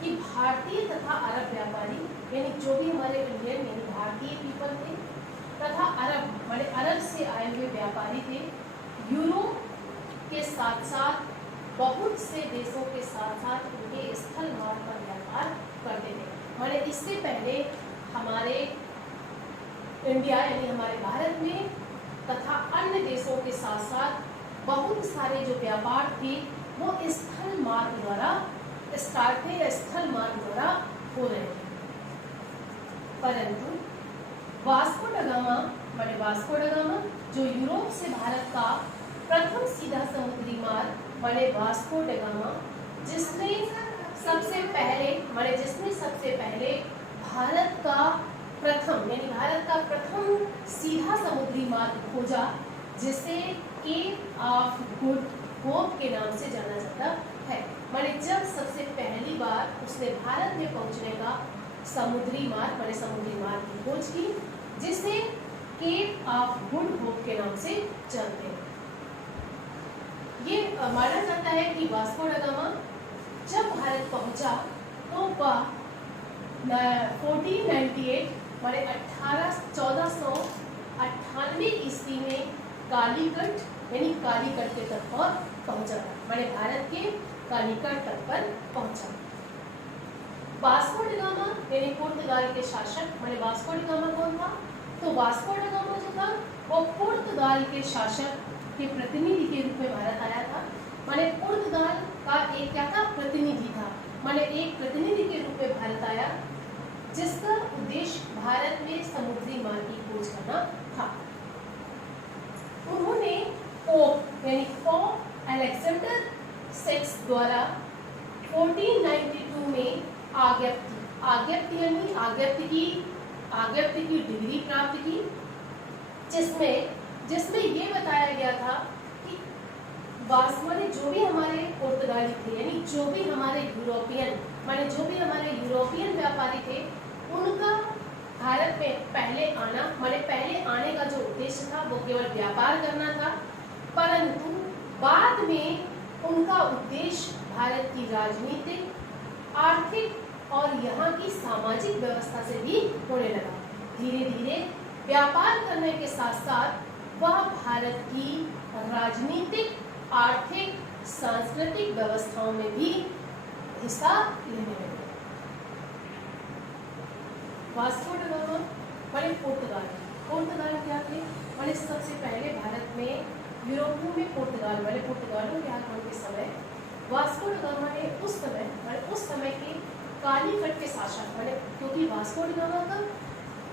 कि भारतीय तथा अरब व्यापारी, यानी जो भी हमारे इंडियन यानी भारतीय पीपल थे, तथा अरब बड़े अरब से आए हुए व्यापारी थे, यूरोप के साथ साथ बहुत से देशों के साथ साथ उनके स्थल मार्ग पर व्यापार करते थे। मैंने इससे पहले हमारे इंडिया यानी हमारे भारत में तथा अन्य देशों के साथ साथ बहुत सारे जो व्यापार थे वो स्थल मार्ग द्वारा स्टार्ट थे या स्थल मार्ग द्वारा हो रहे थे। परंतु वास्को ड गामा माने वास्को ड गामा जो यूरोप से भारत का प्रथम सीधा समुद्री मार्ग माने वास्को ड गामा जिसने सबसे पहले भारत का प्रथम यानी भारत का प्रथम सीधा समुद्री मार्ग खोजा जिसे केप ऑफ गुड होप के नाम से जाना जाता है। माने जब सबसे पहली बार उसने भारत में पहुंचने का समुद्री मार्ग की खोज की जिसे केप ऑफ गुड होप के नाम से जानते हैं। ये माना जाता है कि वास्को ड गामा जब भारत पहुंचा तो वह 1498 माने 1498 ईस्वी में कालीकट यानी कालीकट के तट पर पहुंचा था। माने भारत के कालीकट तट पर पहुंचा। वास्को ड गामा यानी पुर्तगाल के शासक माने वास्को ड गामा कौन था? तो वास्को ड गामा जो था वो पुर्तगाल के शासक के प्रतिनिधि के रूप में भारत आया था। माने पुर्तगाल का एक क्या था? प्रतिनिधि था। माने एक प्रतिनिधि के रूप में भारत आया जिसका उद्देश्य भारत में समुद्री मार्ग की खोज करना था। उन्होंने पोप यानी पोप अलेक्जेंडर सेक्स द्वारा 1492 में आज्ञप्ति की डिग्री प्राप्त की जिसमें ये बताया गया था कि माने जो भी हमारे पुर्तगाली थे यानी जो भी हमारे यूरोपियन व्यापारी थे उनका भारत में पहले आने का जो उद्देश्य था वो केवल व्यापार करना था, परंतु बाद में उनका उद्देश्य भारत की राजनीतिक, आर्थिक और यहाँ की सामाजिक व्यवस्था से भी होने लगा। धीरे धीरे व्यापार करने के साथ साथ वह भारत की राजनीतिक, आर्थिक, सांस्कृतिक व्यवस्थाओं में भी हिस्सा लेने लगे। वास्को ड गामा माने पुर्तगाल क्या थे? माने सबसे पहले भारत में यूरोपियों में पुर्तगालों के आगमन के समय वास्को ड गामा ने उस समय के कालीकट के शासक क्योंकि वास्को ड गामा का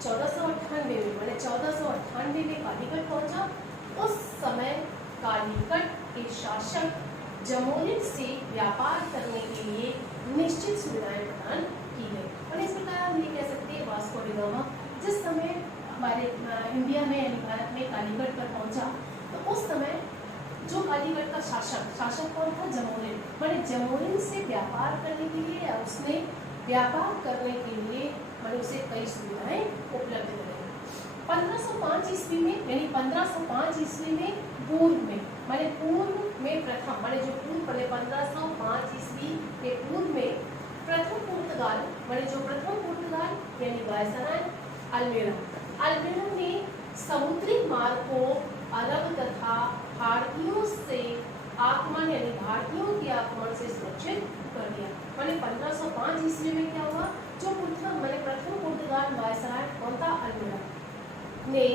1498 में कालीकट पहुंचा। उस समय कालीकट के शासक जमोरिन से व्यापार करने के लिए निश्चित सुविधाएं प्रदान की गई। और इस प्रकार हम ये कह सकते हैं वास्को ड गामा जिस समय हमारे इंडिया में यानी भारत में कालीकट पर पहुंचा तो उस समय जो कालीकट का शासक कौन था? जमोरिन। माने जमोरिन से व्यापार करने के लिए या उसने व्यापार करने के लिए माने उसे कई सुविधाएं उपलब्ध कराई। 1505 ईस्वी में पूर्व में प्रथम जो पूर्व 1505 ईस्वी के पूर्व में प्रथम पुर्तगाल यानी वायसराय अल्मेरा ने समुद्री मार्ग को अरब तथा भारतीयों के आक्रमण से सुरक्षित कर दिया। माने 1505 ईस्वी में क्या हुआ? जो प्रथम पुर्तगाल वायसराय कौन था? अल्मेरा ने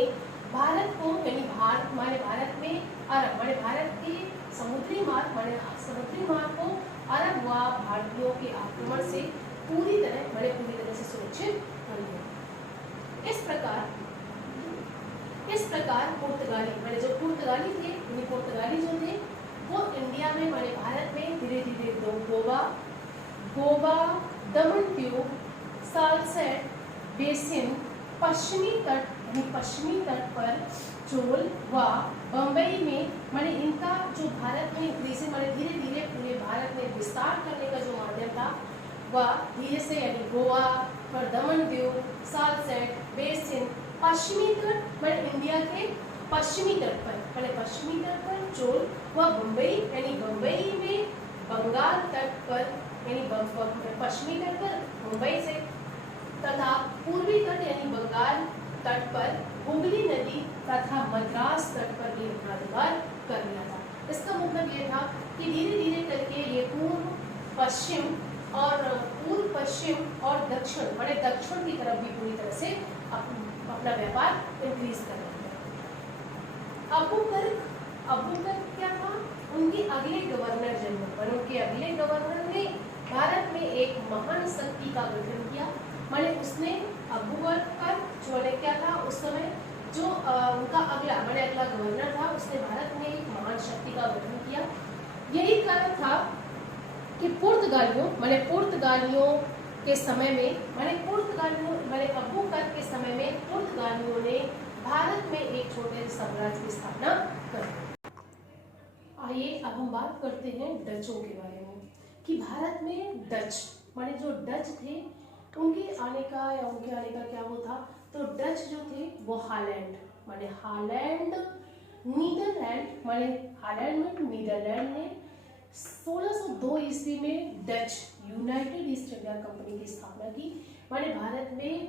भारत को यानी भारत में अरब भारत के समुद्री मार्ग को अरब व भारतीयों के आक्रमण से पूरी तरह से सुरक्षित कर दिया। इस प्रकार पुर्तगाली जो थे वो इंडिया में भारत में धीरे धीरे गोवा, दमन द्वीप, सालसेट बेसिन, पश्चिमी तट पर चोल व बम्बई में इनका जो भारत में धीरे धीरे पूरे भारत में विस्तार करने का जो माध्यम था वह धीरे से यानी गोवा पर दमन द्वीप, सालसेट बेसिन, पश्चिमी तट इंडिया के पश्चिमी तट पर चोल व बम्बई यानी बम्बई में बंगाल तट पर यानी पश्चिमी तट पर मुंबई से तथा पूर्वी तट यानी बंगाल तट पर हुगली नदी तथा मद्रास तट पर भी अपना अधिकार कर लिया था। इसका मतलब ये था कि धीरे धीरे करके ये पूर्व पश्चिम और दक्षिण की तरफ भी पूरी तरह से अपना व्यापार इंक्रीज कर रहे थे। अबू तर्क क्या था? उनके अगले गवर्नर ने भारत में एक महान शक्ति का गठन किया। उसने अबू बकर क्या था? उनका अगला गवर्नर था, उसने भारत में एक महान शक्ति का गठन किया। यही कारण था कि पुर्तगालियों के समय में अबू कर के समय में पुर्तगालियों ने भारत में एक छोटे से साम्राज्य की स्थापना कर दी। आइए अब हम बात करते हैं डचों के बारे में कि भारत में डच जो डच थे उनके आने का क्या वो था। तो डच जो थे वो हालैंड नीदरलैंड ने 1602 ईस्वी में Dutch United east India company की स्थापना की। भारत में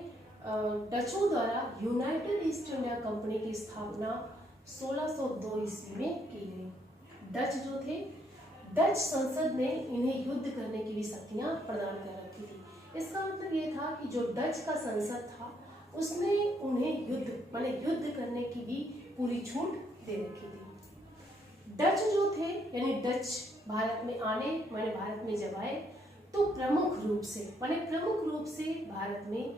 डचों द्वारा यूनाइटेड ईस्ट इंडिया कंपनी की स्थापना 1602 ईस्वी में की गई। डच जो थे, डच संसद ने इन्हें युद्ध करने की भी शक्तियां प्रदान कर रखी थी। इसका मतलब ये था कि जो डच का संसद था उसने उन्हें युद्ध करने की भी पूरी छूट दे रखी थी। डच जो थे यानी डच भारत में जब आए तो प्रमुख रूप से भारत में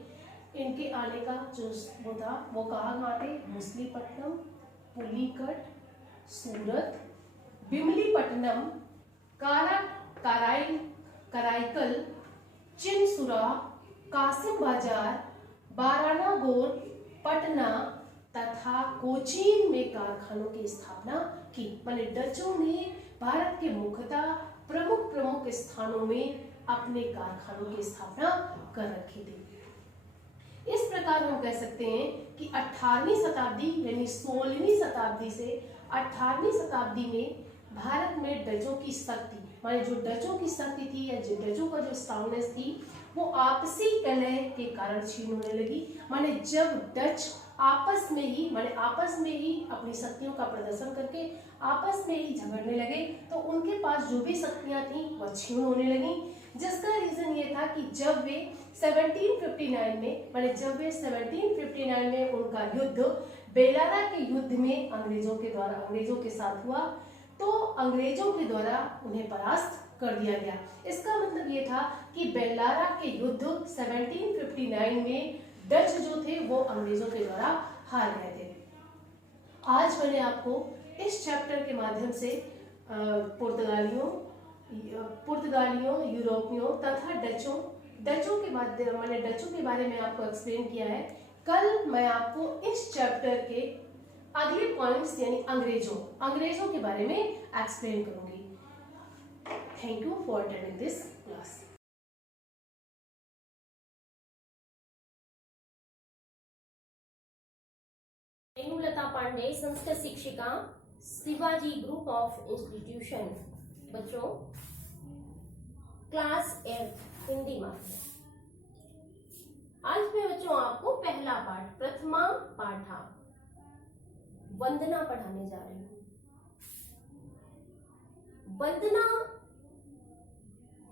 इनके आने का जो वो था वो कहाँ थे, मछलीपट्टनम, पुलिकट, सूरत, बिमलीपट्टनम, कराईकल, चिनसुरा, कासिम बाजार, बारानागोर, पटना तथा कोचीन में कारखानों की स्थापना की। डचों ने भारत के मुख्यतः प्रमुख स्थानों में अपने कारखानों की स्थापना कर रखी थी। इस प्रकार हम कह सकते हैं कि 18वीं शताब्दी यानी 16वीं शताब्दी से 18वीं शताब्दी में भारत में डचों की शक्ति जो डचों की शक्ति थी या जो डचों का जो स्ट्रांगनेस थी वो आपसी कलह के कारण क्षीण होने लगी। जब डच आपस में ही अपनी शक्तियों का प्रदर्शन करके आपस में ही झगड़ने लगे तो उनके पास जो भी शक्तियां थी वह क्षीण होने लगी। जिसका रीजन ये था कि जब वे 1759 में उनका युद्ध बेलारा के युद्ध में अंग्रेजों के साथ हुआ तो अंग्रेजों के द्वारा उन्हें परास्त कर दिया गया। इसका मतलब ये था कि बेलारा के युद्ध 1759 में डच जो थे वो अंग्रेजों के द्वारा हार गए थे। आज मैंने आपको इस चैप्टर के माध्यम से पुर्तगालियों, यूरोपियों तथा डचों के बारे में आपको एक्सप्लेन किया है। कल मैं आपको इस चैप्टर के अगले पॉइंट्स यानी अंग्रेजों के बारे में एक्सप्लेन करूंगी। Thank you for attending this class. Renulata Pandey, Sanskrit शिक्षिका, शिवाजी ग्रुप ऑफ इंस्टीट्यूशन। बच्चों, क्लास 8 हिंदी माध्यम। आज मैं बच्चों आपको पहला पाठ प्रथमा पाठा वंदना पढ़ाने जा रही हूँ। वंदना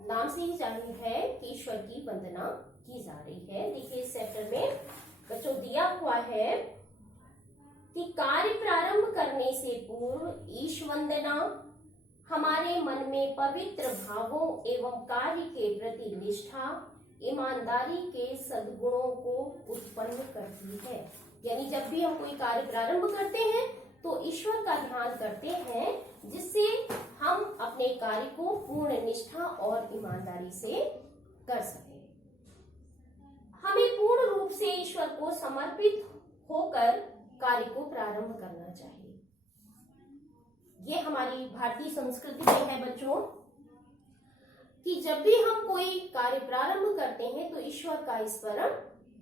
नाम से ही जाहिर है कि ईश्वर की वंदना की जा रही है। देखिए इस चैप्टर में बच्चों दिया हुआ है कि कार्य प्रारंभ करने से पूर्व ईश वंदना हमारे मन में पवित्र भावों एवं कार्य के प्रति निष्ठा, ईमानदारी के सद्गुणों को उत्पन्न करती है। यानी जब भी हम कोई कार्य प्रारंभ करते हैं तो ईश्वर का ध्यान करते हैं जिससे हम अपने कार्य को पूर्ण निष्ठा और ईमानदारी से कर सकें। हमें पूर्ण रूप से ईश्वर को समर्पित होकर कार्य को प्रारंभ करना चाहिए। ये हमारी भारतीय संस्कृति में है बच्चों कि जब भी हम कोई कार्य प्रारंभ करते हैं तो ईश्वर का स्मरण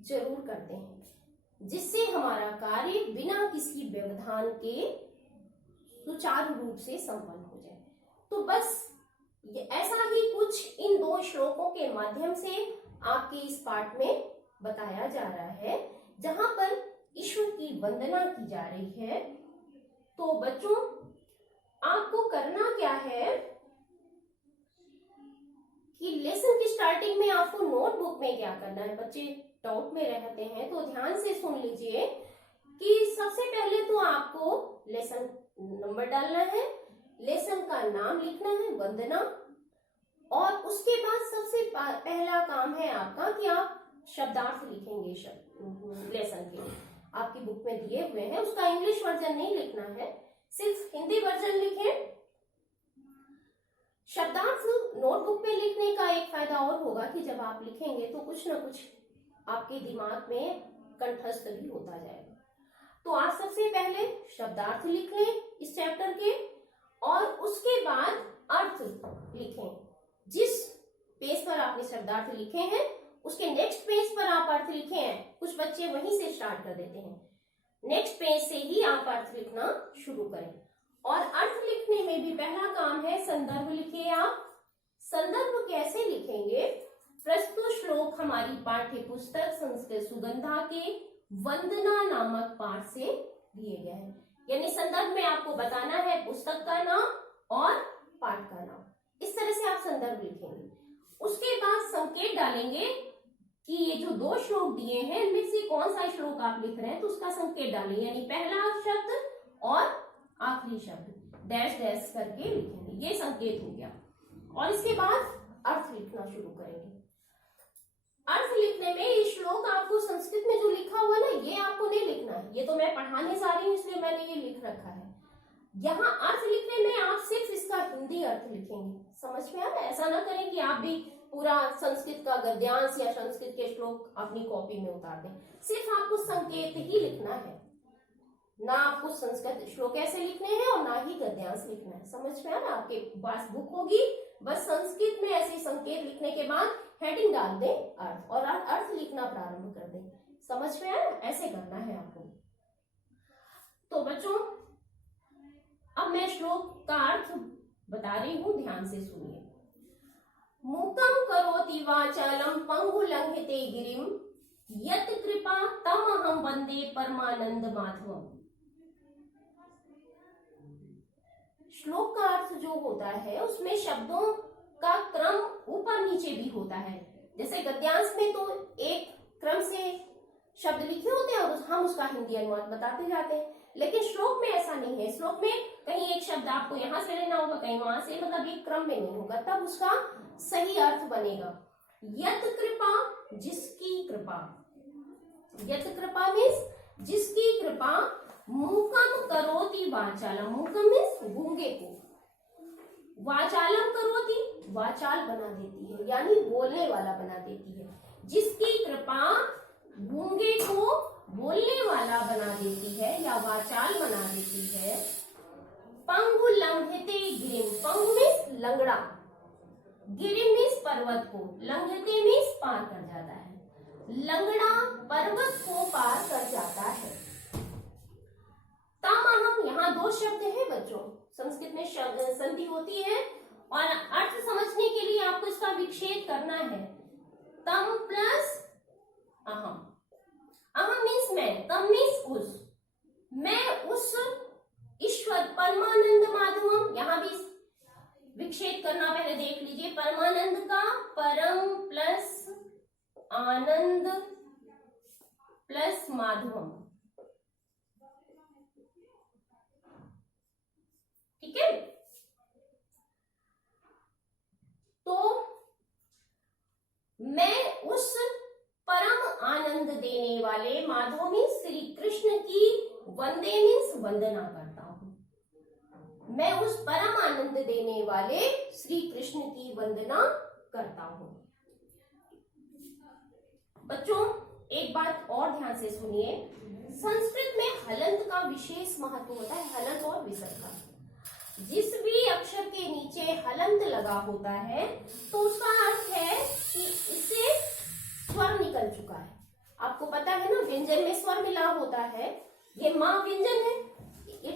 जरूर करते हैं जिससे हमारा कार्य बिना किसी व्यवधान के सुचारू रूप से संपन्न हो जाए। तो बस ऐसा ही कुछ इन दो श्लोकों के माध्यम से आपके इस पाठ में बताया जा रहा है जहां पर ईश्वर की वंदना की जा रही है। तो बच्चों आपको करना क्या है कि लेसन की स्टार्टिंग में आपको नोटबुक में क्या करना है। बच्चे डाउट में रहते हैं तो ध्यान से सुन लीजिए कि सबसे पहले तो आपको लेसन नंबर डालना है, लेसन का नाम लिखना है वंदना, और उसके बाद सबसे पहला काम है आपका कि आप शब्दार्थ लिखेंगे लेसन के। आपकी बुक में दिए हुए हैं, उसका इंग्लिश वर्जन नहीं लिखना है, सिर्फ हिंदी वर्जन लिखें। शब्दार्थ नोटबुक में लिखने का एक फायदा और होगा कि जब आप लिखेंगे तो कुछ ना कुछ आपके दिमाग में कंठस्थ भी होता जाएगा। तो आप सबसे पहले शब्दार्थ लिख लें इस चैप्टर के, और उसके बाद अर्थ लिखें। जिस पेज पर आपने शब्दार्थ लिखे हैं उसके नेक्स्ट पेज पर आप अर्थ लिखे हैं। कुछ बच्चे वहीं से स्टार्ट कर देते हैं, नेक्स्ट पेज से ही आप अर्थ लिखना शुरू करें। और अर्थ लिखने में भी पहला काम है संदर्भ लिखिए आप। संदर्भ कैसे लिखेंगे? प्रस्तुत श्लोक हमारी पाठ्य पुस्तक संस्कृत सुगंधा के वंदना नामक पाठ से लिए गए हैं। यानी संदर्भ में आपको बताना है पुस्तक का नाम और पाठ का नाम। इस तरह से आप संदर्भ लिखेंगे। उसके बाद संकेत डालेंगे कि ये जो 2 श्लोक दिए हैं इनमें से कौन सा श्लोक आप लिख रहे हैं, तो उसका संकेत डालेंगे। यानी पहला शब्द और आखिरी शब्द डैश डैश करके लिखेंगे, ये संकेत हो गया। और इसके बाद अर्थ लिखना शुरू करेंगे। अर्थ लिखने में ये श्लोक आपको संस्कृत में जो लिखा हुआ ना, ये आपको नहीं लिखना है, ये तो मैं पढ़ाने जा रही हूँ इसलिए मैंने ये लिख रखा है। यहाँ अर्थ लिखने में आप सिर्फ इसका हिंदी अर्थ लिखेंगे। समझ में आ रहा है? ऐसा ना करें कि आप भी पूरा संस्कृत का गद्यांश या संस्कृत के श्लोक अपनी कॉपी में उतार दें। सिर्फ आपको संकेत ही लिखना है, ना आपको संस्कृत श्लोक ऐसे लिखने हैं और ना ही गद्यांश लिखना है। समझ में आ रहा है? आपके पास बुक होगी, बस संस्कृत में ऐसे संकेत लिखने के बाद हेडिंग डाल दें अर्थ, और अर्थ लिखना प्रारंभ कर दें। समझ में आया? ऐसे करना है आपको। तो बच्चों अब मैं श्लोक का अर्थ बता रही हूं, ध्यान से सुनिए। मूकं करोति वाचालं पंगु लंघिते गिरिम यत् कृपा तमहं वंदे परमानंद माधवम। श्लोक का अर्थ जो होता है उसमें शब्दों का क्रम ऊपर नीचे भी होता है। जैसे गद्यांश में तो एक क्रम से शब्द लिखे होते हैं और हम उसका हिंदी अनुवाद बताते जाते हैं, लेकिन श्लोक में ऐसा नहीं है। श्लोक में कहीं एक शब्द आपको यहाँ से लेना होगा, कहीं वहां से, मतलब एक क्रम में नहीं होगा, तब उसका सही अर्थ बनेगा। यत कृपा, जिसकी कृपा, यत कृपा मीन्स जिसकी कृपा, मूकम करोति वाचालम, मूकम मीन्स गूंगे को, वाचालम करोति वाचाल बना देती है, यानी बोलने वाला बना देती है। जिसकी कृपा गूंगे को बोलने वाला बना देती है या वाचाल बना देती है। पंगु लंघिते गिरिम, पंगु मीन्स लंगड़ा, गिरिम मीन्स पर्वत को, लंघिते मीन्स पार कर जाता है। लंगड़ा पर्वत को पार कर जाता है। तमहम, यहाँ 2 शब्द है बच्चों, संस्कृत में संधि होती है और अर्थ समझने के लिए आपको इसका विक्षेप करना है। तम प्लस अहम, अहम मीन्स मैं, तम मीन्स उस, मैं उस ईश्वर परमानंद माधवम, यहाँ भी विक्षेप करना पहले देख लीजिए। परमानंद का परम प्लस आनंद प्लस माधवम, ठीक है। तो मैं उस परम आनंद देने वाले, माधव मीन्स श्री कृष्ण की, वंदे मीन्स वंदना करता हूं। मैं उस परम आनंद देने वाले श्री कृष्ण की वंदना करता हूं। बच्चों एक बात और ध्यान से सुनिए, संस्कृत में हलंत का विशेष महत्व होता है, हलंत और विसर्ग का। जिस भी अक्षर के नीचे हलंत लगा होता है तो उसका अर्थ है कि इससे स्वर निकल चुका है। आपको पता है ना, व्यंजन में स्वर मिला होता है, ये मां व्यंजन है,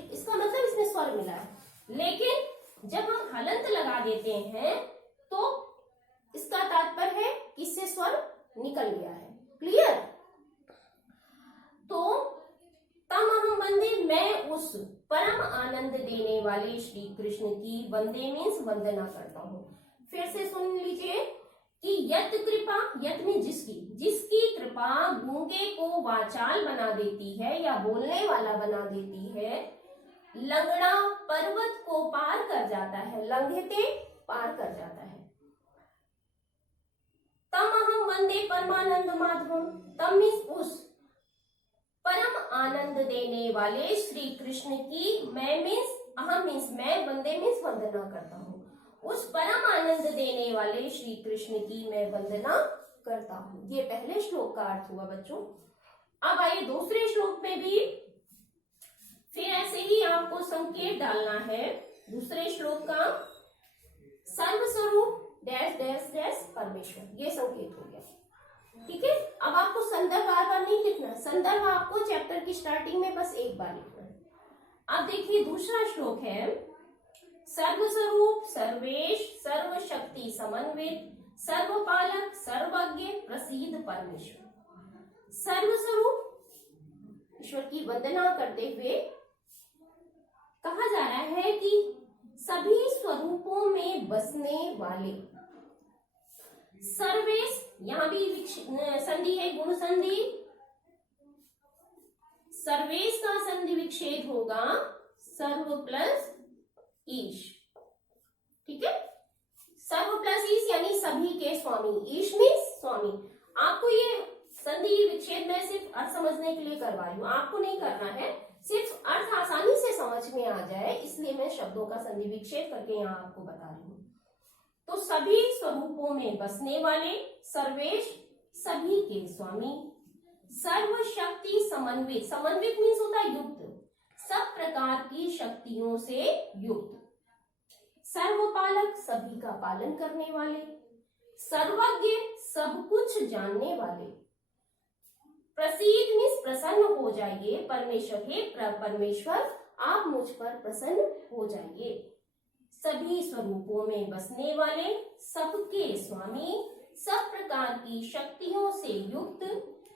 इसका मतलब इसमें स्वर मिला है। लेकिन जब हम हलंत लगा देते हैं तो इसका तात्पर्य है कि इससे स्वर निकल गया है। क्लियर? तो तमहम वंदे, मैं उस परम आनंद देने वाले श्री कृष्ण की, वंदे मीन्स वंदना करता हूँ। फिर से सुन लीजिए कि यत कृपा, यत में जिसकी, जिसकी कृपा गूंगे को वाचाल बना देती है या बोलने वाला बना देती है। लंगड़ा पर्वत को पार कर जाता है, लंघिते पार कर जाता है। तमहम वंदे परमानंद माधवम, तम मीन्स उस परम आनंद देने वाले श्री कृष्ण की मैं मीन्स अहम मीन्स मैं, वंदे मीन्स वंदना करता हूँ। उस परम आनंद देने वाले श्री कृष्ण की मैं वंदना करता हूँ। ये पहले श्लोक का अर्थ हुआ बच्चों। अब आइए दूसरे श्लोक में भी फिर ऐसे ही आपको संकेत डालना है। दूसरे श्लोक का सर्वस्वरूप डैश डैश डैश परमेश्वर, ये संकेत हो गया। ठीक है, अब आपको संदर्भ बार बार नहीं लिखना, संदर्भ आपको चैप्टर की स्टार्टिंग में बस एक बार लिखना है। अब देखिए दूसरा श्लोक है सर्वस्वरूप सर्वेश सर्वशक्ति समन्वित सर्वपालक सर्वज्ञ प्रसिद्ध परमेश्वर। सर्वस्वरूप ईश्वर की वंदना करते हुए कहा जा रहा है कि सभी स्वरूपों में बसने वाले। सर्वेश, यहां भी संधि है, गुण संधि। सर्वेश का संधि विच्छेद होगा सर्व प्लस ईश। ठीक है, सर्व प्लस ईश यानी सभी के स्वामी। ईश मीन्स स्वामी। आपको ये संधि विच्छेद में सिर्फ अर्थ समझने के लिए करवा रही हूँ, आपको नहीं करना है, सिर्फ अर्थ आसानी से समझ में आ जाए इसलिए मैं शब्दों का संधि विच्छेद करके यहाँ आपको बता रही हूँ। तो सभी स्वरूपों में बसने वाले, सर्वेश सभी के स्वामी, सर्वशक्ति समन्वित, समन्वित मीन्स होता है युक्त, सब प्रकार की शक्तियों से युक्त, सर्वपालक सभी का पालन करने वाले, सर्वज्ञ सब कुछ जानने वाले, प्रसिद्ध मीन्स प्रसन्न हो जाइए परमेश्वर, हे परमेश्वर आप मुझ पर प्रसन्न हो जाइए, सभी स्वरूपों में बसने वाले, सबके स्वामी, सब प्रकार की शक्तियों से युक्त,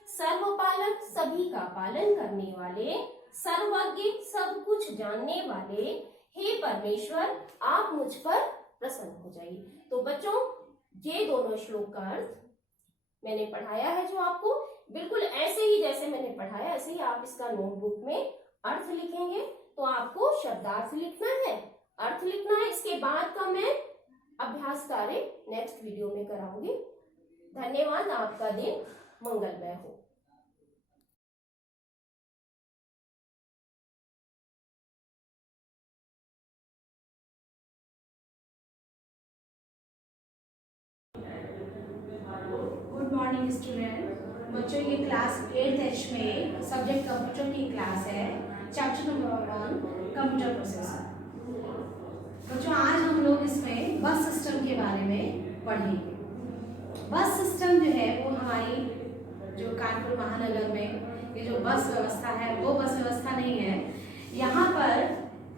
सर्वपालक सभी का पालन करने वाले, सर्वज्ञ सब कुछ जानने वाले, हे परमेश्वर आप मुझ पर प्रसन्न हो जाइए। तो बच्चों ये दोनों श्लोक का अर्थ मैंने पढ़ाया है, जो आपको बिल्कुल ऐसे ही जैसे मैंने पढ़ाया ऐसे ही आप इसका नोटबुक में अर्थ लिखेंगे। तो आपको शब्दार्थ लिखना है, अर्थ लिखना है, इसके बाद का मैं अभ्यास कार्य नेक्स्ट वीडियो में कराऊंगी। धन्यवाद, आपका दिन मंगलमय हो। Good morning student. बच्चों ये क्लास 8H में सब्जेक्ट कंप्यूटर की क्लास है, चैप्टर नंबर 1 कंप्यूटर प्रोसेसर। बच्चों आज हम लोग इसमें बस सिस्टम के बारे में पढ़ेंगे। बस सिस्टम जो है वो हमारी जो कानपुर महानगर में ये जो बस व्यवस्था है वो बस व्यवस्था नहीं है, यहाँ पर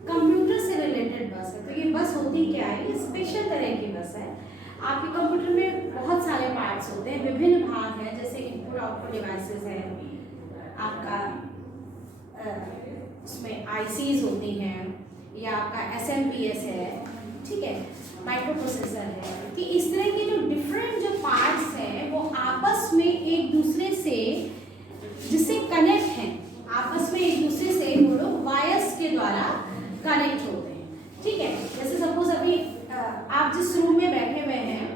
कंप्यूटर से रिलेटेड बस है। तो ये बस होती क्या है, ये स्पेशल तरह की बस है। आपके कंप्यूटर में बहुत सारे पार्ट्स होते हैं, विभिन्न भाग हैं, जैसे इनपुट आउटपुट डिवाइसेस है, आपका उसमें आईसीज होती हैं, या आपका एसएमपीएस है, ठीक है, माइक्रो प्रोसेसर है, कि इस तरह के जो डिफरेंट जो पार्ट्स हैं वो आपस में एक दूसरे से जिससे कनेक्ट हैं, आपस में एक दूसरे से वो लोग वायर्स के द्वारा कनेक्ट होते हैं। ठीक है, जैसे सपोज अभी आप जिस रूम में बैठे हुए हैं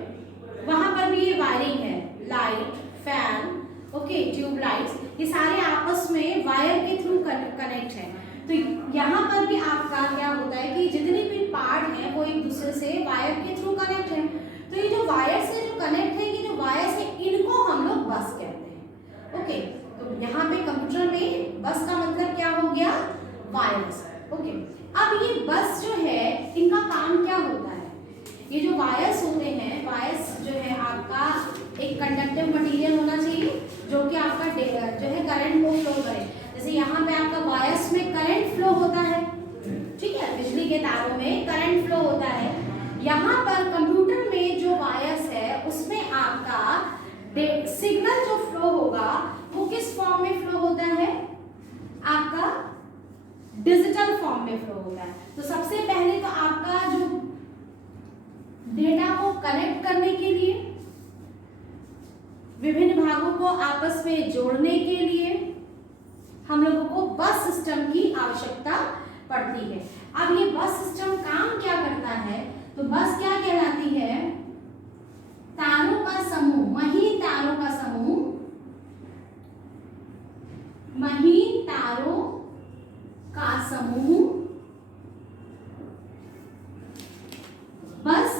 वहां पर भी ये वायरिंग है, लाइट, फैन, ओके, ट्यूबलाइट्स, ये सारे आपस में वायर के थ्रू कनेक्ट है। तो यहाँ पर भी आपका क्या होता है कि जितने भी पार्ट हैं वो एक दूसरे से वायर के थ्रू कनेक्ट है। तो ये जो वायर से जो कनेक्ट है, ये जो वायर से, इनको हम लोग बस कहते हैं। ओके, तो यहाँ पे कंप्यूटर में बस का मतलब क्या हो गया, वायर्स। ओके, अब ये बस जो है इनका काम क्या होता है, ये जो वायर्स होते हैं, वायर्स जो है आपका एक कंडक्टिव मटेरियल होना चाहिए जो कि आपका जो है करंट को फ्लो करे। जैसे यहाँ पे आपका वायर्स में करंट फ्लो होता है, ठीक है, बिजली के तारों में करंट फ्लो होता है। यहाँ पर कंप्यूटर में जो वायर्स है उसमें आपका सिग्नल जो फ्लो होगा वो किस फॉर्म में फ्लो होता है, आपका डिजिटल फॉर्म में फ्लो होता है। तो सबसे पहले तो आपका जो डेटा को कनेक्ट करने के लिए, विभिन्न भागों को आपस में जोड़ने के लिए हम लोगों को बस सिस्टम की आवश्यकता पड़ती है। अब ये बस सिस्टम काम क्या करता है, तो बस क्या कहलाती है, तारों का समूह, महीन तारों का समूह, महीन तारों का समूह बस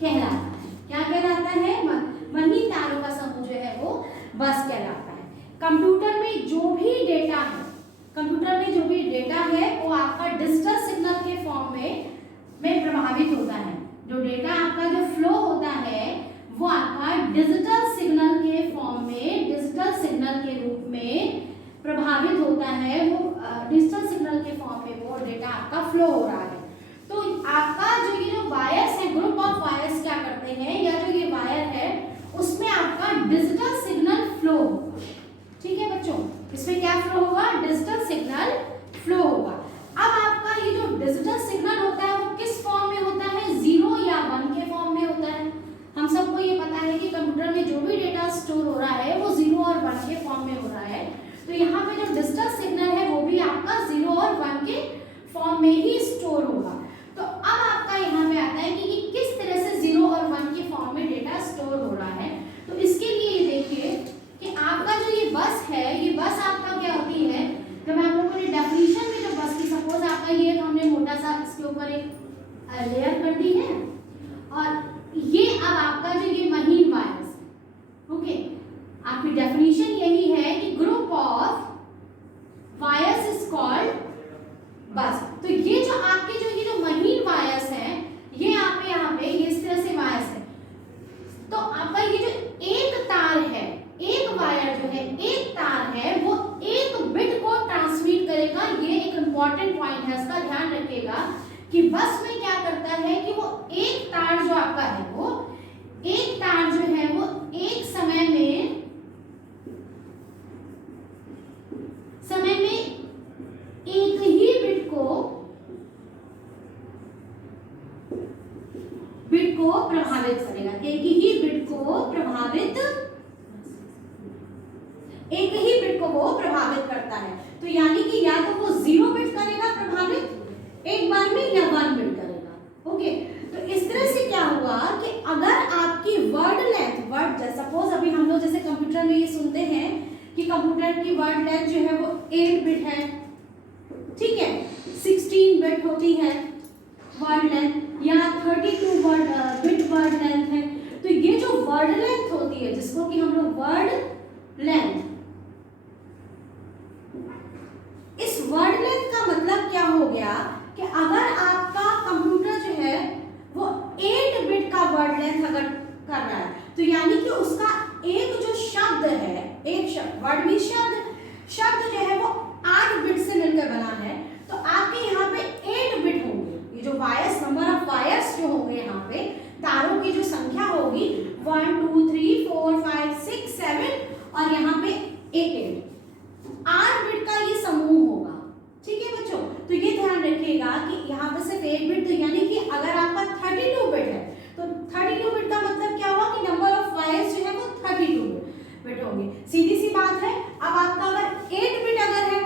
कहलाता है। क्या कहलाता है? महीन तारों का समूह जो है वो बस कहलाता है। कंप्यूटर में जो भी डेटा है, वो आपका डिजिटल सिग्नल के फॉर्म में प्रभावित होता है। जो डेटा आपका जो फ्लो होता है वो आपका डिजिटल सिग्नल के फॉर्म में, डिजिटल सिग्नल के रूप में प्रभावित होता है। वो डिजिटल सिग्नल के फॉर्म में वो डेटा आपका फ्लो हो रहा है। तो आपका जो ये जो वायर्स है, ग्रुप ऑफ वायर्स क्या करते हैं, या जो ये वायर है उसमें आपका डिजिटल सिग्नल फ्लो होगा। ठीक है बच्चों, इसमें क्या फ्लो होगा? डिजिटल सिग्नल फ्लो होगा। अब आपका ये जो डिजिटल सिग्नल होता है वो किस फॉर्म में होता है? 0 या 1 के फॉर्म में होता है। हम सबको ये पता है कि कंप्यूटर में जो भी डेटा स्टोर हो रहा है वो 0 और 1 के फॉर्म में हो रहा है। तो यहाँ पे जो डिजिटल सिग्नल है वो भी आपका 0 और 1 के फॉर्म में ही स्टोर होगा। तो अब आपका यहाँ पे आता है कि ये किस तरह से 0 और 1 के फॉर्म में डेटा स्टोर हो रहा है। तो इसके लिए ये देखिए कि आपका जो ये बस है, ये बस आपका क्या होती है, जब आप लोगों ने डेफिनेशन में जो बस की, सपोज आपका ये हमने मोटा सा इसके ऊपर एक लेयर कर दी है और ये अब आपका जो ये महीन वायर्स है। ओके, आपकी डेफिनेशन यही है कि group of wires is called बस। तो ये जो आपके जो महीन वायर्स हैं, ये आप यहाँ पे ये इस तरह से वायर्स है। तो आपका ये जो एक तार है, एक वायर जो है, एक तार है, वो एक बिट को ट्रांसमिट करेगा। ये एक इंपॉर्टेंट पॉइंट है, इसका ध्यान रखिएगा कि बस में क्या करता है कि वो एक तार जो आपका है, वो एक तार जो है वो एक समय में एक ही बिट को प्रभावित करेगा। एक ही बिट को वो प्रभावित करता है। तो यानी कि या तो वो 0 बिट करेगा प्रभावित एक बार में, या 1 बिट करेगा। ओके, तो इस तरह से क्या हुआ कि अगर आपकी वर्ड लेंथ, सपोज अभी हम लोग जैसे कंप्यूटर में ये सुनते हैं कि कंप्यूटर की वर्ड लेंथ जो है वो 8 बिट है, ठीक है, 16 बिट होती है वर्ड लेंथ, या 32 बिट वर्ड लेंथ है। तो ये जो वर्ड लेंथ होती है, जिसको कि हम लोग वर्ड लेंथ, इस वर्ड लेंथ का मतलब क्या हो गया कि अगर आपका कंप्यूटर जो है वो 8 बिट का वर्ड लेंथ अगर कर रहा है, तो यानी कि उसका एक जो शब्द है, एक शब्द, वर्ड भी शब्द जो है वो 8 बिट से मिलकर बना है। तो आपके यहाँ पे 8 बिट होंगे। ये जो वायर्स, नंबर ऑफ वायर्स जो होंगे, यहाँ पे तारों की जो संख्या होगी 1 2 3 4 5 6 7 और यहाँ पे 8 बिट का ये समूह होगा। ठीक है बच्चों, तो ये ध्यान रखिएगा कि यहाँ पे सिर्फ 8 बिट, तो यानी कि अगर आपका 32 बिट है तो 32 बिट का मतलब क्या हुआ कि नंबर ऑफ वायर्स जो है वो 32 बिट होंगे। सीधी सी बात है। अब आपका अगर 8 बिट अगर है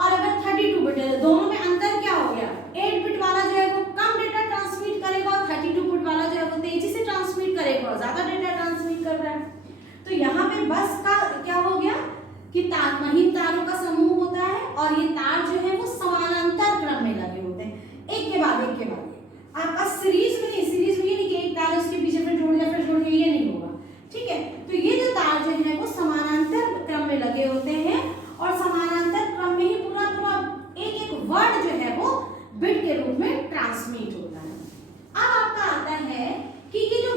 और अगर 32 बिट है, दोनों में अंतर क्या हो गया? 8 बिट वाला जो है वो कम डेटा ट्रांसमिट करेगा और 32 बिट वाला जो है वो तेजी से ट्रांसमिट करेगा और ज्यादा डेटा ट्रांसमिट कर रहा है। तो यहाँ पे बस का क्या हो गया कि महीन तारों का समूह होता है और ये तार जो है वो समानांतर क्रम में लगे होते हैं, एक के बाद एक। आपका सीरीज में ये नहीं कि एक तार उसके पीछे फिर जोड़ दिया, ये नहीं होगा। ठीक है, तो ये जो तार जो है वो समानांतर क्रम में लगे होते हैं और समानांतर क्रम में ही पूरा एक वर्ड जो है वो बिट के रूप में ट्रांसमिट होता है। अब आपका आता है कि ये जो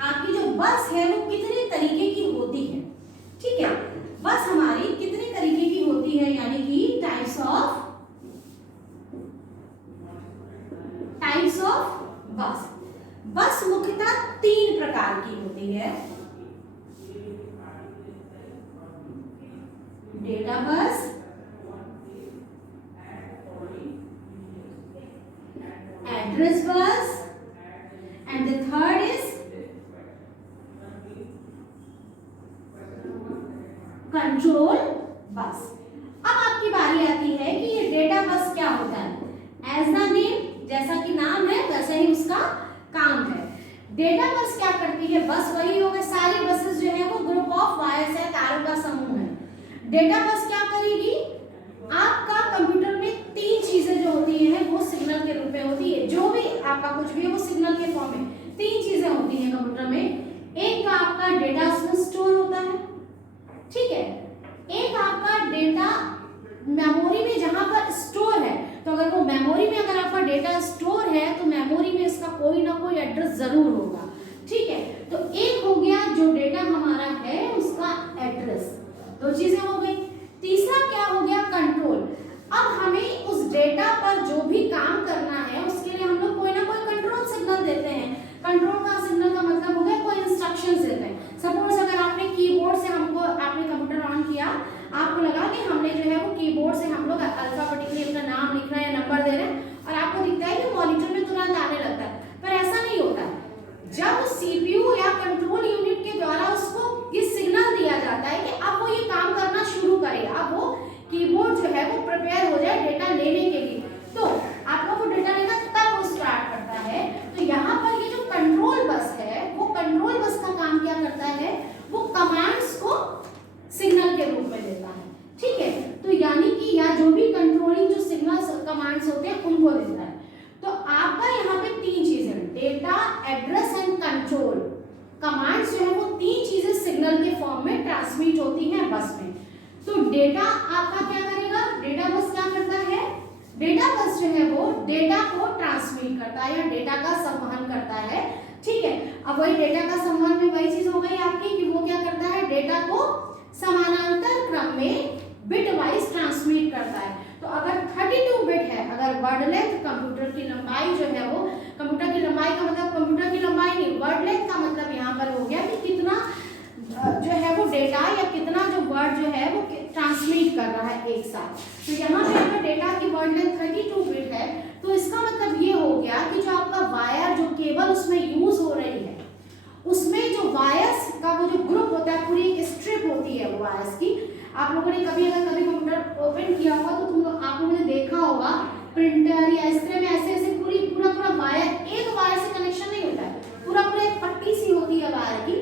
आपकी जो बस है वो कितने तरीके की होती है। ठीक है, बस हमारी कितने तरीके की होती है, यानी कि टाइप्स ऑफ बस मुख्यतः 3 प्रकार की होती है। Data bus, address bus, and the third is control bus. अब आपकी बारी आती है कि ये डेटा बस क्या होता है। एज द नेम, जैसा कि नाम है वैसा ही उसका काम है। डेटा बस क्या करती है? बस वही होगा, सारी बसेस जो है वो ग्रुप ऑफ वायर्स है, तारों का समूह है। डेटा बस क्या करेगी, आपका कंप्यूटर में 3 चीजें जो होती हैं वो सिग्नल के रूप में होती है। जो भी आपका कुछ भी है वो सिग्नल के फॉर्म में 3 चीजें होती हैं कंप्यूटर में। एक तो आपका डेटा उसमें स्टोर होता है, ठीक है। एक आपका डेटा मेमोरी में जहां पर स्टोर है, तो अगर वो मेमोरी में अगर आपका डेटा स्टोर है तो मेमोरी में इसका कोई ना कोई एड्रेस जरूर होगा, ठीक है। तो एक हो गया जो डेटा हमारा है उसका एड्रेस, 2 चीजें हो गई। तीसरा क्या हो गया, कंट्रोल। अब हमें उस डेटा पर जो भी काम करना है उसके लिए हम लोग कोई ना कोई कंट्रोल सिग्नल देते हैं। कंट्रोल का सिग्नल का मतलब हो गया कोई इंस्ट्रक्शंस देते हैं। सपोज अगर आपने कीबोर्ड से आपने कंप्यूटर ऑन किया, आपको लगा कि हमने जो है वो कीबोर्ड से हम लोग अल्फाबेटिकली अपना नाम लिख रहे हैं या नंबर दे रहे हैं और आपको दिखता है कि मॉनिटर में तुरंत आने लगता है, पर ऐसा नहीं होता है। जब सीपीयू या कंट्रोल यूनिट के द्वारा उसको ये सिग्नल दिया जाता है कि अब वो ये काम करना शुरू करे, अब वो कीबोर्ड जो है वो प्रिपेयर हो जाए डेटा लेने के लिए, तो आपको वो डेटा लेना तब वो स्टार्ट करता है। तो यहाँ पर ये जो कंट्रोल बस है वो कंट्रोल बस का काम क्या करता है, वो कमांड्स को सिग्नल के रूप में देता है, ठीक है। तो यानी कि या जो भी कंट्रोलिंग जो सिग्नल्स कमांड्स होते हैं उनको देता है। तो आपका यहाँ पे 3 चीजें, data, address and control commands जो है वो 3 चीजें सिग्नल के फॉर्म में ट्रांसमिट होती हैं बस में। तो डेटा आपका क्या करेगा, डेटा बस क्या करता है, डेटा बस जो है वो डेटा को ट्रांसमिट करता है या डेटा का संवहन करता है, ठीक है। अब वही डेटा का संवहन में वही चीज हो गई आपकी कि वो क्या करता है, डेटा को समानांतर क्रम में बिट वाइज ट्रांसमिट करता है। तो अगर 32 बिट है, अगर वर्ड लेंथ कंप्यूटर की लंबाई जो है वो, कंप्यूटर की लंबाई का मतलब कंप्यूटर की लंबाई नहीं, वर्ड लेंथ का मतलब यहाँ पर हो गया कि कितना जो है वो डेटा या कितना जो वर्ड जो है वो ट्रांसमिट कर रहा है एक साथ। तो यहाँ पे अगर डेटा की वर्ड लेंथ 32 बिट है तो इसका मतलब ये हो गया कि जो आपका वायर जो केबल उसमें यूज हो रही है उसमें जो वायर्स का वो जो ग्रुप होता है, पूरी एक स्ट्रिप होती है वो वायर्स की। आप लोगों ने कभी कंप्यूटर ओपन किया होगा तो आप लोगों ने देखा होगा प्रिंटर या इस तरह में ऐसे पूरा वायर, एक वायर से कनेक्शन नहीं होता है, पूरा एक पट्टी सी होती है वायर की,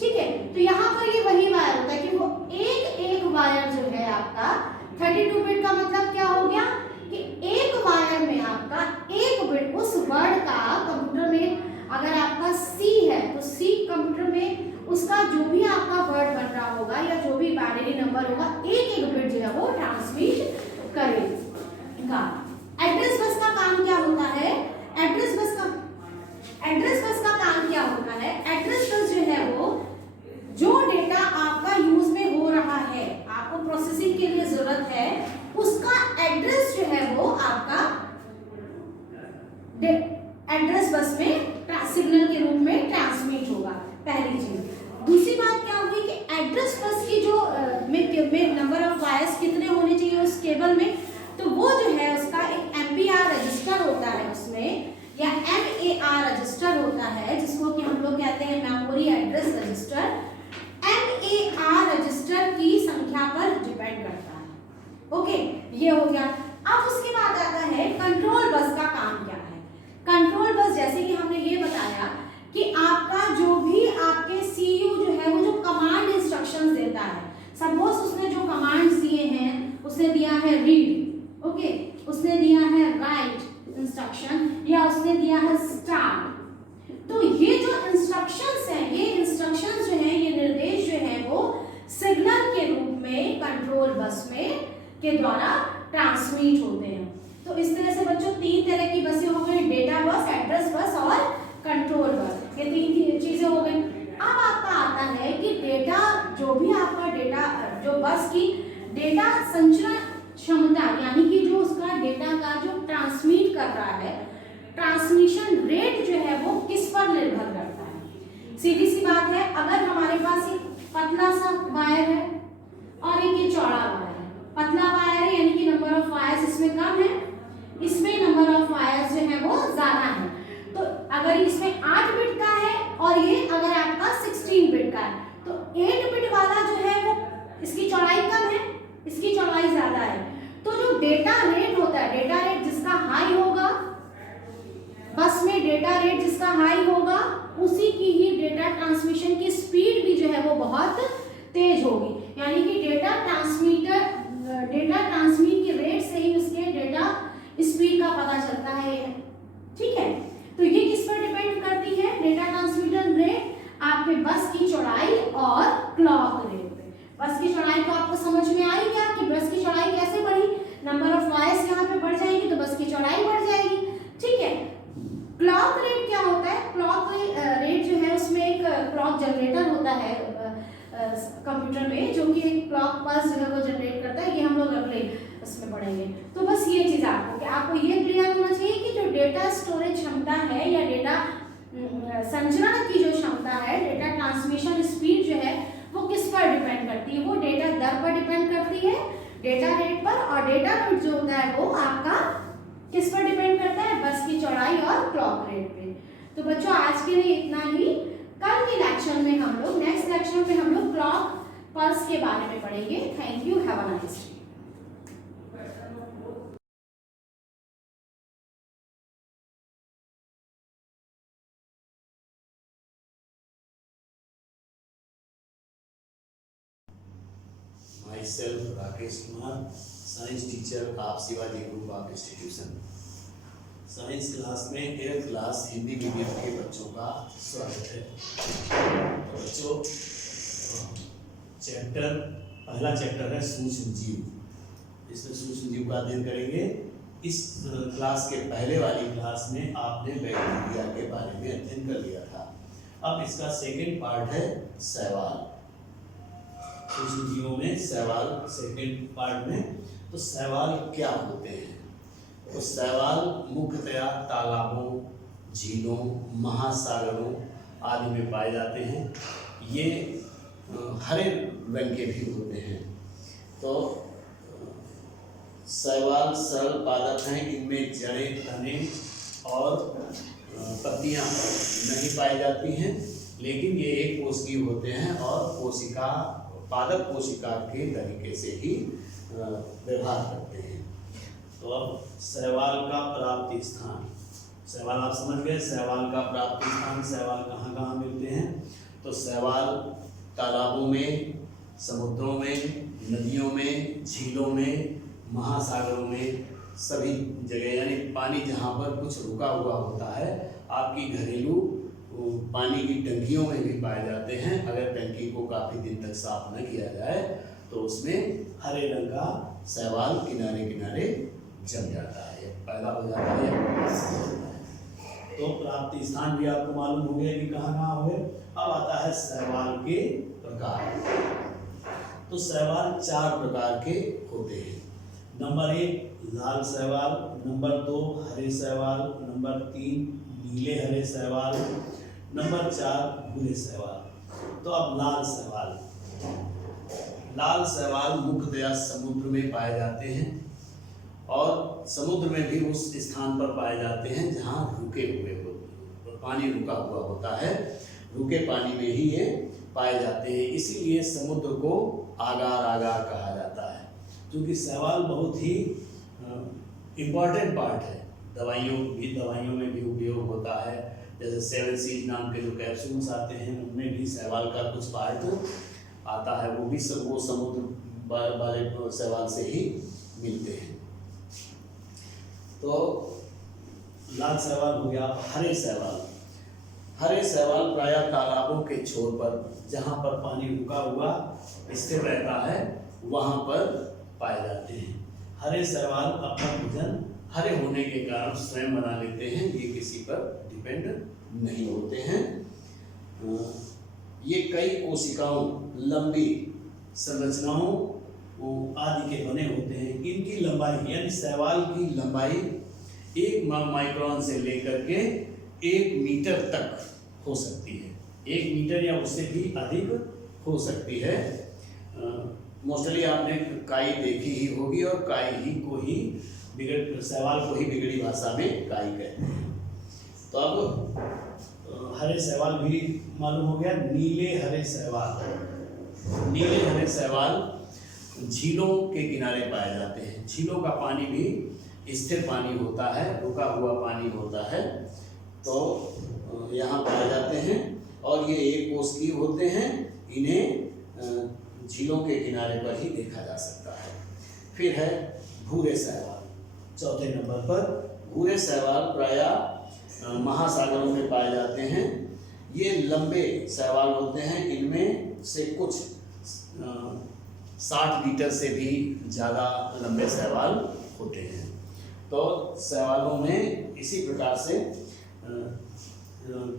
ठीक है। तो यहाँ पर ये वही वायर होता है कि वो एक वायर जो है आपका 32 बिट का मतलब क्या हो गया कि एक वायर में आपका एक बिट उस वर्ड का कंप्यूटर में, अगर आपका सी है तो सी कंप्यूटर में उसका जो भी आपका वर्ड बन रहा होगा या जो भी बाइनरी नंबर होगा एक बिट जो है वो ट्रांसमिट करेगा। एड्रेस बस का काम क्या होता है, एड्रेस बस का काम क्या होता है, एड्रेस बस जो है वो जो डेटा आपका यूज में हो रहा है, आपको प्रोसेसिंग के लिए जरूरत है, उसका एड्रेस जो है वो आपका एड्रेस बस में सिग्नल के रूप में ट्रांसमिट होगा, पहली चीज। दूसरी बात क्या होगी कि एड्रेस बस की जो में नंबर ऑफ वायर्स कितने होने चाहिए उस केबल में, तो वो जो है उसका एक MPR रजिस्टर होता है उसमें, या MAR रजिस्टर होता है जिसको कि हम लोग कहते हैं memory address register. MAR register की संख्या पर डिपेंड करता है, ओके, ये हो गया। अब उसके बाद आता है कंट्रोल बस का काम क्या है। कंट्रोल बस जैसे कि हमने ये बताया कि आपका जो भी आपके CPU जो है वो जो कमांड इंस्ट्रक्शंस देता है, सपोज उसने जो कमांड्स दिए हैं, उसने दिया है रीड, ओके, उसने दिया है राइट इंस्ट्रक्शन या उसने दिया है स्टार्ट। तो ये जो इंस्ट्रक्शंस हैं, ये इंस्ट्रक्शंस जो हैं, ये निर्देश जो हैं वो सिग्नल के रूप में कंट्रोल बस में के द्वारा ट्रांसमिट होते हैं। तो इस तरह से बच्चों 3 तरह की बसें हो गई, डेटा बस, एड्रेस बस और कंट्रोल बस, ये 3 चीजें हो गई। अब आपका आता है कि डेटा जो भी आपका डेटा जो बस की डेटा संचरण क्षमता, यानी कि जो उसका डेटा का जो ट्रांसमिट कर रहा है, ट्रांसमिशन रेट जो है वो किस पर निर्भर करता है। सीधी सी बात है, अगर हमारे पास एक पतला सा वायर है और एक ये चौड़ा वायर है, पतला वायर है यानी कि नंबर ऑफ वायर्स इसमें कम है, इसमें नंबर ऑफ वायर्स जो है वो ज्यादा है। तो अगर इसमें 8 बिट का है और ये अगर आपका 16 बिट का है, तो 8 बिट वाला जो है वो इसकी चौड़ाई कम है, इसकी चौड़ाई ज्यादा है। तो जो डेटा रेट होता है, डेटा रेट जिसका हाई होगा बस में, डेटा रेट जिसका हाई होगा उसी की ही डेटा ट्रांसमिशन की स्पीड भी जो है वो बहुत तेज होगी। यानी कि डेटा ट्रांसमिट की रेट से ही उसके डेटा स्पीड का पता चलता है, ठीक है। तो ये किस पर डिपेंड करती है, डेटा ट्रांसमिशन रेट आपके बस की चौड़ाई और क्लॉक रेट पे। बस की चौड़ाई तो आपको समझ में आई क्या कि बस की चौड़ाई कैसे बढ़ी, नंबर ऑफ वायर्स यहाँ पे बढ़ जाएगी तो बस की चौड़ाई बढ़ जाएगी, ठीक है। क्लॉक रेट क्या होता है, क्लॉक रेट जो है उसमें एक क्लॉक जनरेटर होता है कंप्यूटर में, जो कि एक क्लॉक पल्स जो है वो जनरेट करता है। ये हम लोग अगले उसमें पढ़ेंगे। तो बस ये चीज़ आपको ये क्लियर होना चाहिए कि जो डेटा स्टोरेज क्षमता है या डेटा संचरण की जो क्षमता है, डेटा ट्रांसमिशन स्पीड जो है वो किस पर डिपेंड करती है, वो डेटा दर पर डिपेंड करती है, डेटा रेट पर। और डेटा रेट जो होता है वो आपका किस पर डिपेंड करता है, बस की चौड़ाई और क्लॉक रेट पे। तो बच्चों आज के लिए इतना ही। कल के लेक्चर में हम लोग नेक्स्ट लेक्चर में हम लोग क्लॉक पल्स के बारे में पढ़ेंगे। Thank you, have a nice day. Myself Rakesh Kumar, science teacher आप Shivaji group of institution. Science class में 8th क्लास हिंदी मीडियम के बच्चों का स्वागत है। तो बच्चों पहला चैप्टर है सूक्ष्म जीव। इसमें सूक्ष्म जीव का अध्ययन करेंगे। इस क्लास के पहले वाली क्लास में आपने बैक्टीरिया के बारे में अध्ययन कर लिया था। अब इसका सेकेंड पार्ट है शैवाल। सूक्ष्म जीवों में शैवाल सेकेंड पार्ट में। तो शैवाल क्या होते हैं, तो शैवाल मुख्यतया तालाबों, झीलों, महासागरों आदि में पाए जाते हैं। ये हरे रंग के भी होते हैं। तो शैवाल सरल पादप हैं। इनमें जड़ें, तने और पत्तियां नहीं पाई जाती हैं, लेकिन ये एक कोशिकीय होते हैं और पादप कोशिका के तरीके से ही व्यवहार करते हैं। तो अब शैवाल का प्राप्ति स्थान, शैवाल आप समझ गए। शैवाल का प्राप्ति स्थान, शैवाल कहाँ कहाँ मिलते हैं। तो शैवाल तालाबों में, समुद्रों में, नदियों में, झीलों में, महासागरों में, सभी जगह, यानी पानी जहाँ पर कुछ रुका हुआ होता है। आपकी घरेलू पानी की टंकियों में भी पाए जाते हैं। अगर टंकी को काफ़ी दिन तक साफ न किया जाए तो उसमें हरे रंग का शैवाल किनारे किनारे जम जाता है, पैदा हो जाता है। तो प्राप्ति स्थान भी आपको मालूम हो गया कि कहाँ कहाँ हुए। अब आता है शैवाल के प्रकार। तो शैवाल 4 प्रकार के होते हैं। नंबर 1 लाल शैवाल, नंबर 2 हरे शैवाल, नंबर 3 नीले हरे शैवाल, नंबर 4 भूरे शैवाल। तो अब लाल शैवाल। लाल शैवाल मुख्यतया समुद्र में पाए जाते हैं और समुद्र में भी उस स्थान पर पाए जाते हैं जहाँ रुके हुए होते, पानी रुका हुआ होता है। रुके पानी में ही ये पाए जाते हैं, इसीलिए समुद्र को आगार आगार कहा जाता है। क्योंकि शैवाल बहुत ही इम्पॉर्टेंट पार्ट है। दवाइयों में भी उपयोग होता है। जैसे 7 सीज नाम के जो कैप्सूल्स आते हैं उनमें भी शैवाल का कुछ पार्ट आता है, वो भी वो समुद्र वाले शैवाल से ही मिलते हैं। तो लाल शैवाल हो गया। हरे शैवाल प्रायः तालाबों के छोर पर, जहाँ पर पानी रुका हुआ स्थिर रहता है, वहाँ पर पाए जाते हैं। हरे शैवाल अपना भोजन हरे होने के कारण स्वयं बना लेते हैं। ये किसी पर डिपेंड नहीं होते हैं। ये कई कोशिकाओं, लंबी संरचनाओं आदि के बने होते हैं। इनकी लंबाई यानी शैवाल की लंबाई 1 माइक्रोन से लेकर के 1 मीटर तक हो सकती है। 1 मीटर या उससे भी अधिक हो सकती है। मोस्टली आपने काई देखी ही होगी और काई को ही शैवाल को ही बिगड़ी भाषा में काई कहते हैं। तो अब हरे शैवाल भी मालूम हो गया। नीले हरे शैवाल झीलों के किनारे पाए जाते हैं। झीलों का पानी भी स्थिर पानी होता है, रुका हुआ पानी होता है। तो यहाँ पाए जाते हैं और ये एक कोशिकीय होते हैं। इन्हें झीलों के किनारे पर ही देखा जा सकता है। फिर है भूरे शैवाल। चौथे नंबर पर भूरे शैवाल प्रायः महासागरों में पाए जाते हैं। ये लंबे शैवाल होते हैं, इनमें से कुछ 60 मीटर से भी ज़्यादा लंबे शैवाल होते हैं। तो शैवालों में इसी प्रकार से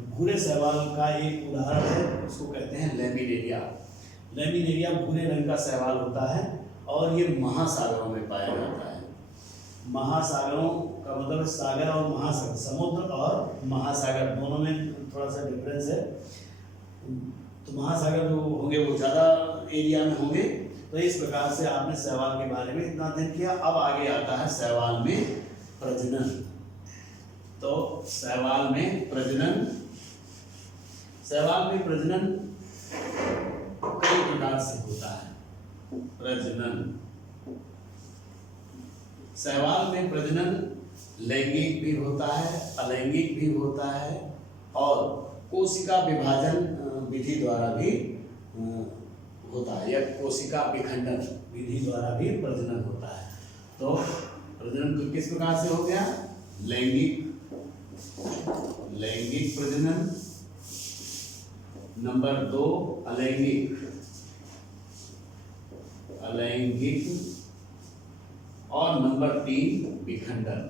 भूरे शैवाल का एक उदाहरण है, उसको कहते हैं लैमिनेरिया। लैमिनेरिया भूरे रंग का शैवाल होता है और ये महासागरों में पाया जाता है। महासागरों का मतलब है सागर और महासागर, समुद्र और महासागर दोनों में थोड़ा सा डिफरेंस है। तो महासागर जो होंगे वो ज़्यादा एरिया में होंगे। तो इस प्रकार से आपने शैवाल के बारे में इतना अध्ययन किया। अब आगे आता है शैवाल में प्रजनन। तो शैवाल में प्रजनन, शैवाल में प्रजनन कई प्रकार से होता है। प्रजनन, शैवाल में प्रजनन लैंगिक भी होता है, अलैंगिक भी होता है और कोशिका विभाजन विधि द्वारा भी होता है, या कोशिका विखंडन विधि द्वारा भी प्रजनन होता है। तो प्रजनन किस प्रकार से हो गया? लैंगिक प्रजनन, नंबर 2 अलैंगिक और नंबर 3 विखंडन।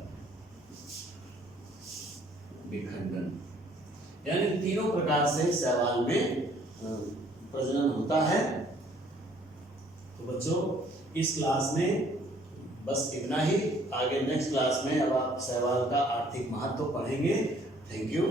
यानी तीनों प्रकार से शैवाल में प्रजनन होता है। तो बच्चों इस क्लास में बस इतना ही। आगे नेक्स्ट क्लास में अब आप शैवाल का आर्थिक महत्व पढ़ेंगे। Thank you.